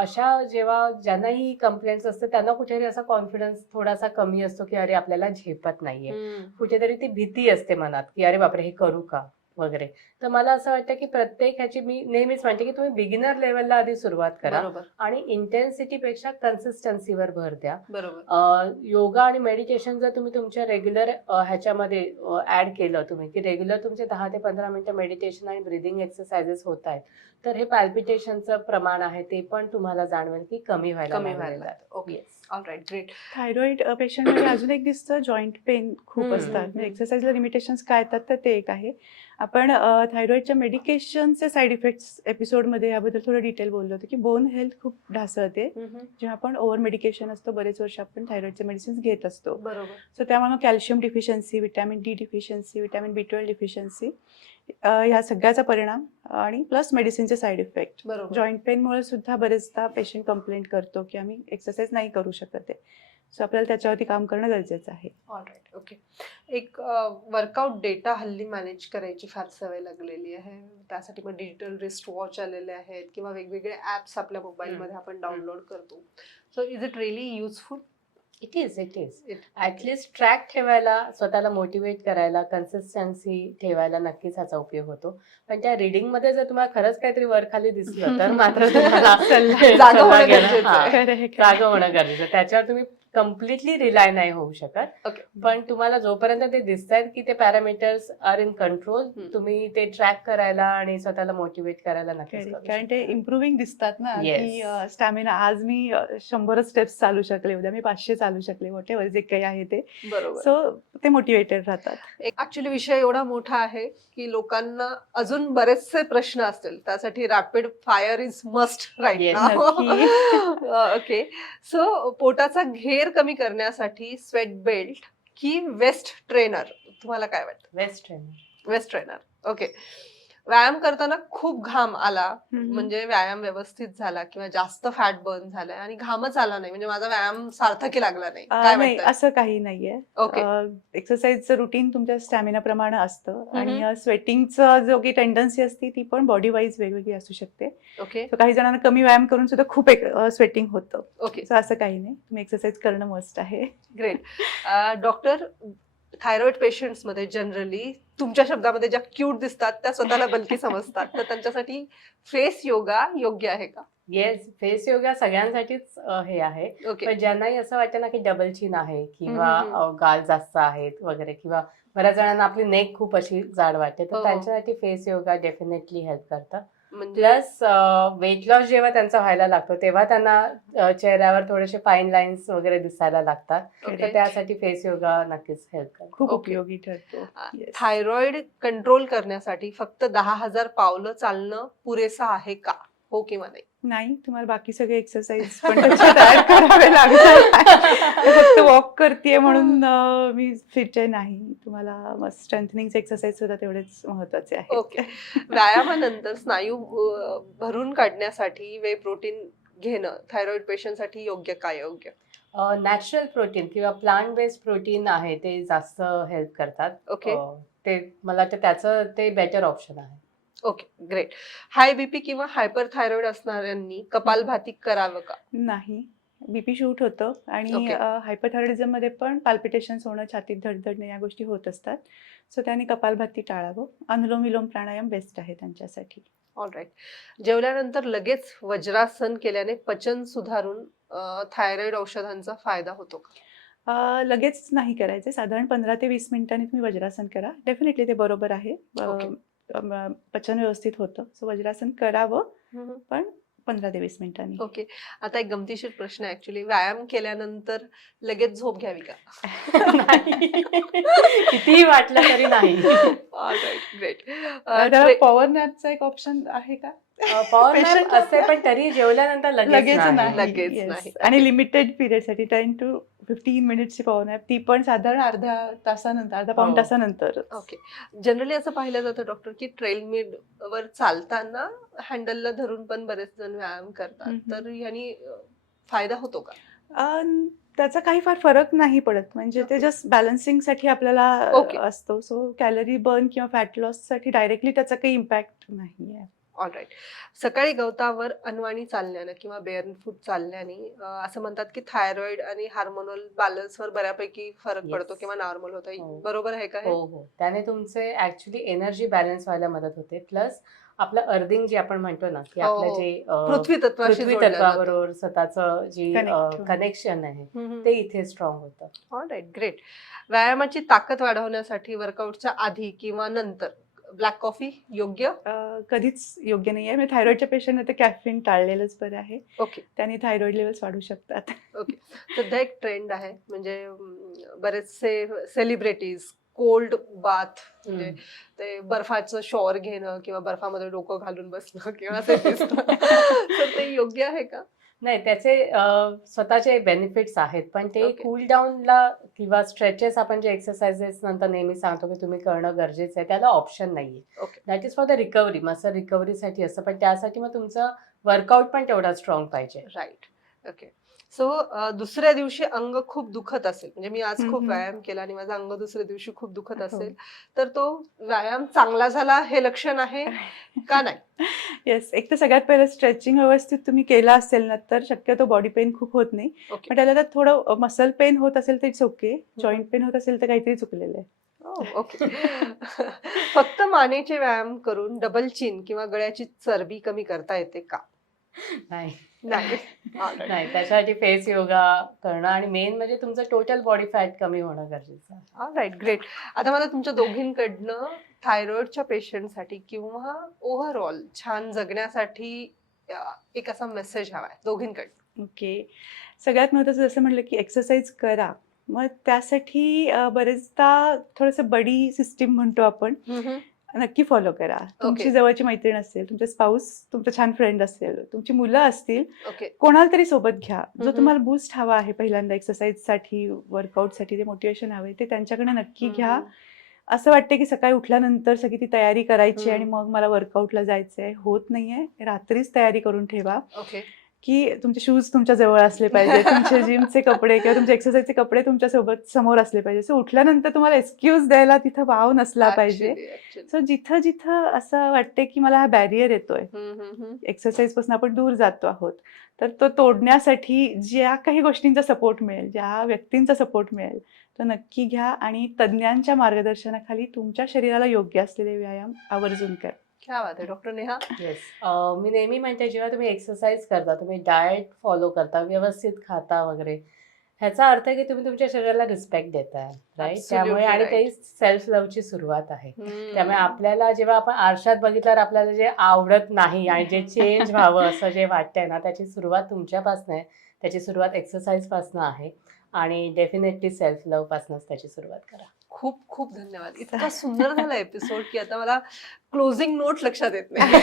अशा जेव्हा ज्यांना ही कंप्लेंट्स असते त्यांना कुठेतरी असा कॉन्फिडन्स थोडासा कमी असतो की अरे आपल्याला झेपत नाहीये, कुठेतरी ती भीती असते मनात की अरे बापरे हे करू का वगैरे. तर मला असं वाटतं की प्रत्येक ह्याची मी नेहमीच म्हणते की तुम्ही बिगिनर लेवलला आधी सुरुवात करा बरोबर. आणि इंटेन्सिटीपेक्षा कन्सिस्टन्सीवर भर द्या. बरोबर. योगा आणि मेडिटेशन जर तुम्ही तुमच्या रेग्युलर ह्याच्यामध्ये ऍड केलं तुम्ही की रेग्युलर तुमचे 10 ते 15 मिनिटं मेडिटेशन आणि ब्रिदिंग एक्सरसाइजेस होत आहेत, तर हे पॅल्पिटेशनचं प्रमाण आहे ते पण तुम्हाला जाणवेल की कमी व्हायला लागेल. ओके. All right, great. थायरॉइड पेशंटमध्ये अजून एक दिसतं जॉईंट पेन खूप असतात. म्हणजे एक्सरसाइजला लिमिटेशन्स काय येतात तर ते एक आहे. आपण थायरॉइडच्या मेडिकेशनचे साईड इफेक्ट्स एपिसोडमध्ये याबद्दल थोडं डिटेल बोललो होतो की बोन हेल्थ खूप ढासळते जेव्हा आपण ओव्हर मेडिकेशन असतो, बरेच वर्ष आपण थायरॉइडचे मेडिसिन्स घेत असतो. बरोबर. सो त्यामुळे calcium deficiency, vitamin D deficiency, vitamin B12 deficiency, ह्या सगळ्याचा परिणाम आणि प्लस मेडिसिनचे साईड इफेक्ट. बरोबर. जॉईंट पेनमुळे सुद्धा बरेचदा पेशंट कंप्लेंट करतो की आम्ही एक्सरसाइज नाही करू शकत आहे. सो आपल्याला त्याच्यावरती काम करणं गरजेचं आहे. ऑलराईट. ओके. एक वर्कआउट डेटा हल्ली मॅनेज करायची फार सवय लागलेली आहे. त्यासाठी मग डिजिटल रिस्ट वॉच आलेले आहेत किंवा वेगवेगळे ऍप्स आपल्या मोबाईलमध्ये आपण डाउनलोड करतो. So is it really useful? It is at least track ठेवायला, स्वतःला मोटिवेट करायला, कन्सिस्टन्सी ठेवायला नक्कीच ह्याचा उपयोग होतो. पण त्या रिडिंग मध्ये जर तुम्हाला खरंच काहीतरी वर खाली दिसलं तर मात्र तुम्हाला जागं होणं गरजेचं आहे. खरं आहे, खरं आहे. जागं होणं गरजेचं आहे. त्याच्यावर तुम्ही कम्प्लिटली रिलाय नाही होऊ शकत. ओके. पण तुम्हाला जोपर्यंत ते दिसतायत की ते पॅरामीटर्स आर इन कंट्रोल, तुम्ही ते ट्रॅक करायला आणि स्वतःला मोटिवेट करायला नक्कीच करू कारण ते शकता. इम्प्रुव्हिंग दिसतात ना Yes. की स्टॅमिना आज मी 100 स्टेप्स चालू शकले, उद्या मी 500 चालू शकले, वॉट एव्हर जे काही आहे ते. बरोबर. सो ते मोटिवेटेड राहतात. ऍक्च्युली विषय एवढा मोठा आहे की लोकांना अजून बरेचसे प्रश्न असतील. त्यासाठी rapid fire is must right Yes. नक्की. ओके. सो पोटाचा घेर कमी करण्यासाठी स्वेट बेल्ट की वेस्ट ट्रेनर, तुम्हाला काय वाटतं? Waist trainer. Waist trainer. Okay. व्यायाम करताना खूप घाम आला हम्म. म्हणजे व्यायाम व्यवस्थित झाला किंवा जास्त फॅट बर्न झालाय आणि घामच आला नाही म्हणजे माझा व्यायाम सार्थकी लागला नाही, काय नाही, वाटतं? असं काही नाहीये. ओके. एक्सरसाइजचं रुटीन तुमच्या स्टॅमिना प्रमाणे असतं आणि स्वेटिंगचं जो काही टेंडन्सी असते ती पण बॉडी वाईज वेगवेगळी असू शकते. ओके. So काही जणांना कमी व्यायाम करून सुद्धा खूप स्वेटिंग होतं. ओके. So असं काही नाही, तुम्ही एक्सरसाइज करणं मस्ट आहे. ग्रेट. डॉक्टर, थायरॉइड पेशंट्स मध्ये जनरली तुमच्या शब्दामध्ये ज्या क्यूट दिसतात त्या स्वतःला बल्की समजतात, तर त्यांच्यासाठी फेस योगा योग्य आहे का? येस, फेस योगा सगळ्यांसाठीच हे आहे. ओके. पण ज्यांनाही असं वाटतं ना की डबल चिन आहे किंवा हम्म. गाल जास्त आहेत वगैरे, किंवा बऱ्याच जणांना आपली नेक खूप अशी जाड वाटते, हो, तर हो. त्यांच्यासाठी फेस योगा डेफिनेटली हेल्प करतं. म्हणजे प्लस वेट लॉस जेव्हा त्यांचा व्हायला लागतो तेव्हा त्यांना चेहऱ्यावर थोडेसे फाईन लाईन्स वगैरे दिसायला लागतात. ओके. तर त्यासाठी फेस योगा नक्कीच हेल्प करतो. खूप ओके. उपयोगी ठरतो. Yes. थायरॉइड कंट्रोल करण्यासाठी फक्त 10,000 पावलं चालणं पुरेसं आहे का? हो किंवा नाही? नाही, तुम्हाला बाकी सगळे एक्सरसाइज पण त्याच्यात ऍड करावे लागतात. फक्त वॉक करते म्हणून मी फिट आहे नाही. तुम्हाला स्ट्रेंथनिंग एक्सरसाइज सुद्धा तेवढेच महत्वाचे आहेत. ओके. व्यायामानंतर स्नायू भरून काढण्यासाठी वे प्रोटीन घेणं थायरॉइड पेशंटसाठी योग्य काय योग्य? नॅचरल प्रोटीन किंवा प्लांट बेस्ड प्रोटीन आहे ते जास्त हेल्प करतात. ओके. ते मला वाटतं त्याचं ते बेटर ऑप्शन आहे. ओके. ग्रेट. हाय बीपी किंवा हायपर थायरॉइड असणाऱ्यांनी कपालभाती करावं का? नाही, बीपी शूट होतं आणि ओके. हायपरथायरॉइडिझम मध्ये पण पाल्पिटेशन्स होणं, छातीत धडधडणे या गोष्टी होत असतात. सो त्याने कपालभाती टाळावं. अनुलोम विलोम प्राणायाम बेस्ट आहे त्यांच्यासाठी. ऑलराईट. जेवल्यानंतर लगेच वज्रासन केल्याने पचन सुधारून थायरॉइड औषधांचा फायदा होतो का? लगेच नाही करायचे. साधारण 15 ते 20 मिनिटांनी तुम्ही वज्रासन करा. डेफिनेटली ते बरोबर आहे. ओके. पचन व्यवस्थित होतं. सो वज्रासन करावं, हम्म. पण 15 ते 20 मिनिटांनी. ओके. आता एक गमतीशीर प्रश्न आहे ऍक्च्युली, व्यायाम केल्यानंतर लगेच झोप घ्यावी का? नाही. कितीही वाटलं तरी नाही. ऑलराईट. ग्रेट. त्याला पॉवर नॅपचा एक ऑप्शन आहे का? पॉवर Patient नॅप असते पण तरी जेवल्यानंतर लगेच लगेच नाही. नाही. लगेच Yes. नाही. आणि लिमिटेड पिरियडसाठी 10 to 15 मिनिट्सची पॉवर नॅप, ती पण साधारण अर्धा तासानंतर, अर्धा पाऊण हो. तासानंतर. ओके. जनरली असं पाहिलं जातं डॉक्टर की ट्रेलमिल वर चालताना हँडलला धरून पण बरेच जण व्यायाम करतात, हम्म. तर यांनी फायदा होतो का? त्याचा काही फार फरक नाही पडत. म्हणजे ते जस्ट बॅलन्सिंगसाठी आपल्याला ओके. असतो. सो कॅलरी बर्न किंवा फॅट लॉससाठी डायरेक्टली त्याचा काही इम्पॅक्ट नाही आहे. ऑलराईट. सकाळी गवतावर अनवाणी चालण्यानं किंवा बेअर फूट चालल्याने असं म्हणतात की थायरॉइड आणि हार्मोनल बॅलन्सवर बऱ्यापैकी फरक Yes. पडतो किंवा नॉर्मल होतं. हो. बरोबर आहे का हे? हो हो, त्याने तुमचे ऍक्च्युली एनर्जी बॅलन्स व्हायला मदत होते. प्लस आपलं अर्थिंग जे आपण म्हणतो ना की हो, आपलं हो. जे पृथ्वी तत्वाशी पृथ्वी जोडलं जातं. तत्वाबरोबर स्वतःचं जी Connect. कनेक्शन आहे हम्म. ते इथे स्ट्रॉंग होतं. ऑलराईट. ग्रेट. व्यायामाची ताकद वाढवण्यासाठी वर्कआउटच्या आधी किंवा नंतर ब्लॅक कॉफी योग्य? कधीच योग्य नाही आहे. म्हणजे थायरॉइडच्या पेशंटने तर कॅफिन टाळलेलंच बरं आहे. ओके. त्याने थायरॉइड लेवल्स वाढू शकतात. ओके. सध्या एक ट्रेंड आहे म्हणजे बरेचसे सेलिब्रिटीज कोल्ड बाथ म्हणजे ते बर्फाचं शॉवर घेणं किंवा बर्फामध्ये डोकं घालून बसणं किंवा ते दिसणं. तर ते योग्य आहे का? नाही, त्याचे स्वतःचे बेनिफिट्स आहेत, पण ते Okay. कूल डाऊनला किंवा स्ट्रेचेस आपण जे एक्सरसाइजेस नंतर नेहमी सांगतो की तुम्ही करणं गरजेचं आहे, त्याला ऑप्शन नाहीये. Okay. That is for the recovery. Muscle रिकव्हरीसाठी असतं, पण त्यासाठी मग तुमचं वर्कआउट पण तेवढा स्ट्रॉंग पाहिजे. राईट. ओके. सो दुसऱ्या दिवशी अंग खूप दुखत असेल, म्हणजे मी आज खूप हम्म. व्यायाम केला आणि माझं अंग दुसऱ्या दिवशी खूप दुखत हो. असेल, तर तो व्यायाम चांगला झाला हे लक्षण आहे का नाही? येस, एक तर सगळ्यात पहिलं स्ट्रेचिंग व्यवस्थित तुम्ही केला असेल ना तर शक्यतो बॉडी पेन खूप होत नाही. ओके. पण त्याला तर थोडं मसल पेन होत असेल तर इट्स ओके. जॉईंट पेन होत असेल तर काहीतरी चुकलेलं आहे. ओके. फक्त मानेचे व्यायाम करून डबल चिन किंवा गळ्याची चरबी कमी करता येते का? नाही. नाही. Alright. नाही, त्याच्यासाठी फेस योगा करणं आणि मेन म्हणजे तुमचं टोटल बॉडी फॅट कमी होणं गरजेचं आहे. Right, great. आता मला तुमच्या दोघींकडनं थायरॉइडच्या पेशंटसाठी किंवा ओव्हरऑल छान जगण्यासाठी एक असा मेसेज हवाय दोघींकडनं. ओके. सगळ्यात महत्त्वाचं जसं म्हटलं की एक्सरसाइज करा. मग त्यासाठी बरेचदा थोडंसं बडी सिस्टीम म्हणतो आपण, नक्की फॉलो करा. तुमची ओके. जवळची मैत्रीण असेल, तुमचा स्पाऊस, तुमचा छान फ्रेंड असेल, तुमची मुलं असतील, ओके. कोणाला तरी सोबत घ्या. जो हम्म. तुम्हाला बूस्ट हवा आहे पहिल्यांदा एक्सरसाइजसाठी, वर्कआउटसाठी, ते मोटिवेशन हवे ते त्यांच्याकडे नक्की घ्या. असं वाटते की सकाळी उठल्यानंतर सगळी ती तयारी करायची आणि मग मला वर्कआउटला जायचंय, होत नाहीये. रात्रीच तयारी करून ठेवा ओके. की तुमचे शूज तुमच्या जवळ असले पाहिजे, तुमचे जिमचे कपडे किंवा तुमचे एक्सरसाइजचे कपडे तुमच्या सोबत समोर असले पाहिजे. सो उठल्यानंतर तुम्हाला एक्सक्यूज द्यायला तिथं वाव नसला पाहिजे. Actually. सो जिथं जिथं असं वाटते की मला हा बॅरियर येतोय, हम्म. एक्सरसाइज पासून आपण दूर जातो आहोत, तर तो तोडण्यासाठी ज्या काही गोष्टींचा सपोर्ट मिळेल, ज्या व्यक्तींचा सपोर्ट मिळेल, तो नक्की घ्या आणि तज्ज्ञांच्या मार्गदर्शनाखाली तुमच्या शरीराला योग्य असलेले व्यायाम आवर्जून करा. क्या बात आहे डॉक्टर नेहा. येस. मी नेहमी म्हणते, जेव्हा तुम्ही एक्सरसाइज करता, तुम्ही डाएट फॉलो करता, व्यवस्थित खाता वगैरे, ह्याचा अर्थ आहे की तुम्ही तुमच्या शरीराला रिस्पेक्ट देताय, राईट? Absolutely त्यामुळे आणि right. ते सेल्फ लव्हची सुरुवात आहे. हम्म. त्यामुळे आपल्याला जेव्हा आपण आरशात बघितल्यावर आपल्याला जे आवडत नाही आणि जे चेंज व्हावं असं जे वाटतंय ना, त्याची सुरुवात तुमच्यापासून आहे. त्याची सुरुवात एक्सरसाइजपासून आहे आणि डेफिनेटली सेल्फ लव्ह पासूनच त्याची सुरुवात करा. खूप खूप धन्यवाद. इतका सुंदर झाला एपिसोड की आता मला क्लोजिंग नोट लक्षात येत नाही.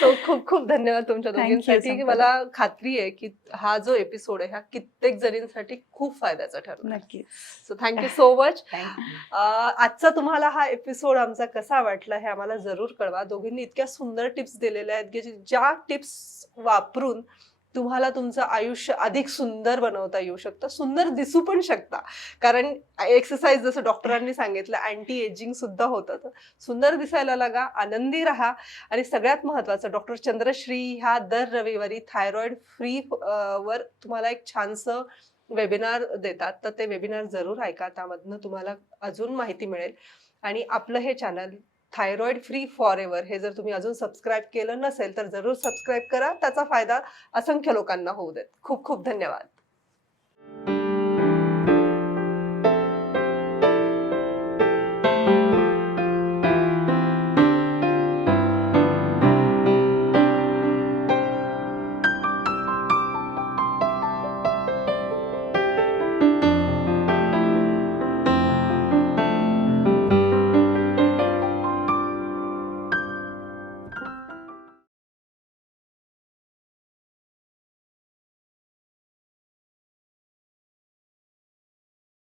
सो खूप खूप धन्यवाद तुमच्या Thank you, दोघींसाठी की संपदा. मला खात्री आहे की हा जो एपिसोड आहे हा कित्येक जणींसाठी खूप फायद्याचा ठरणार. नक्की. So thank you so much. Thank you. आजचा तुम्हाला हा एपिसोड आमचा कसा वाटला हे आम्हाला जरूर कळवा. दोघींनी इतक्या सुंदर टिप्स दिलेल्या आहेत की ज्या टिप्स वापरून तुम्हाला तुमचं आयुष्य अधिक सुंदर बनवता येऊ शकतं, सुंदर दिसू पण शकता. कारण एक्सरसाइज जसं डॉक्टरांनी सांगितलं अँटी एजिंग सुद्धा होतं. तर सुंदर दिसायला लागा, आनंदी राहा आणि सगळ्यात महत्त्वाचं डॉक्टर चंद्रश्री ह्या दर रविवारी थायरॉइड फ्री वर तुम्हाला एक छानसं वेबिनार देतात. तर ते वेबिनार जरूर ऐका, त्यामधनं तुम्हाला अजून माहिती मिळेल. आणि आपलं हे channel thyroid free for ever हे जर तुम्ही अजून सबस्क्राईब केलं नसेल तर जरूर सबस्क्राईब करा. त्याचा फायदा असंख्य लोकांना होऊ देत. खूप खूप धन्यवाद.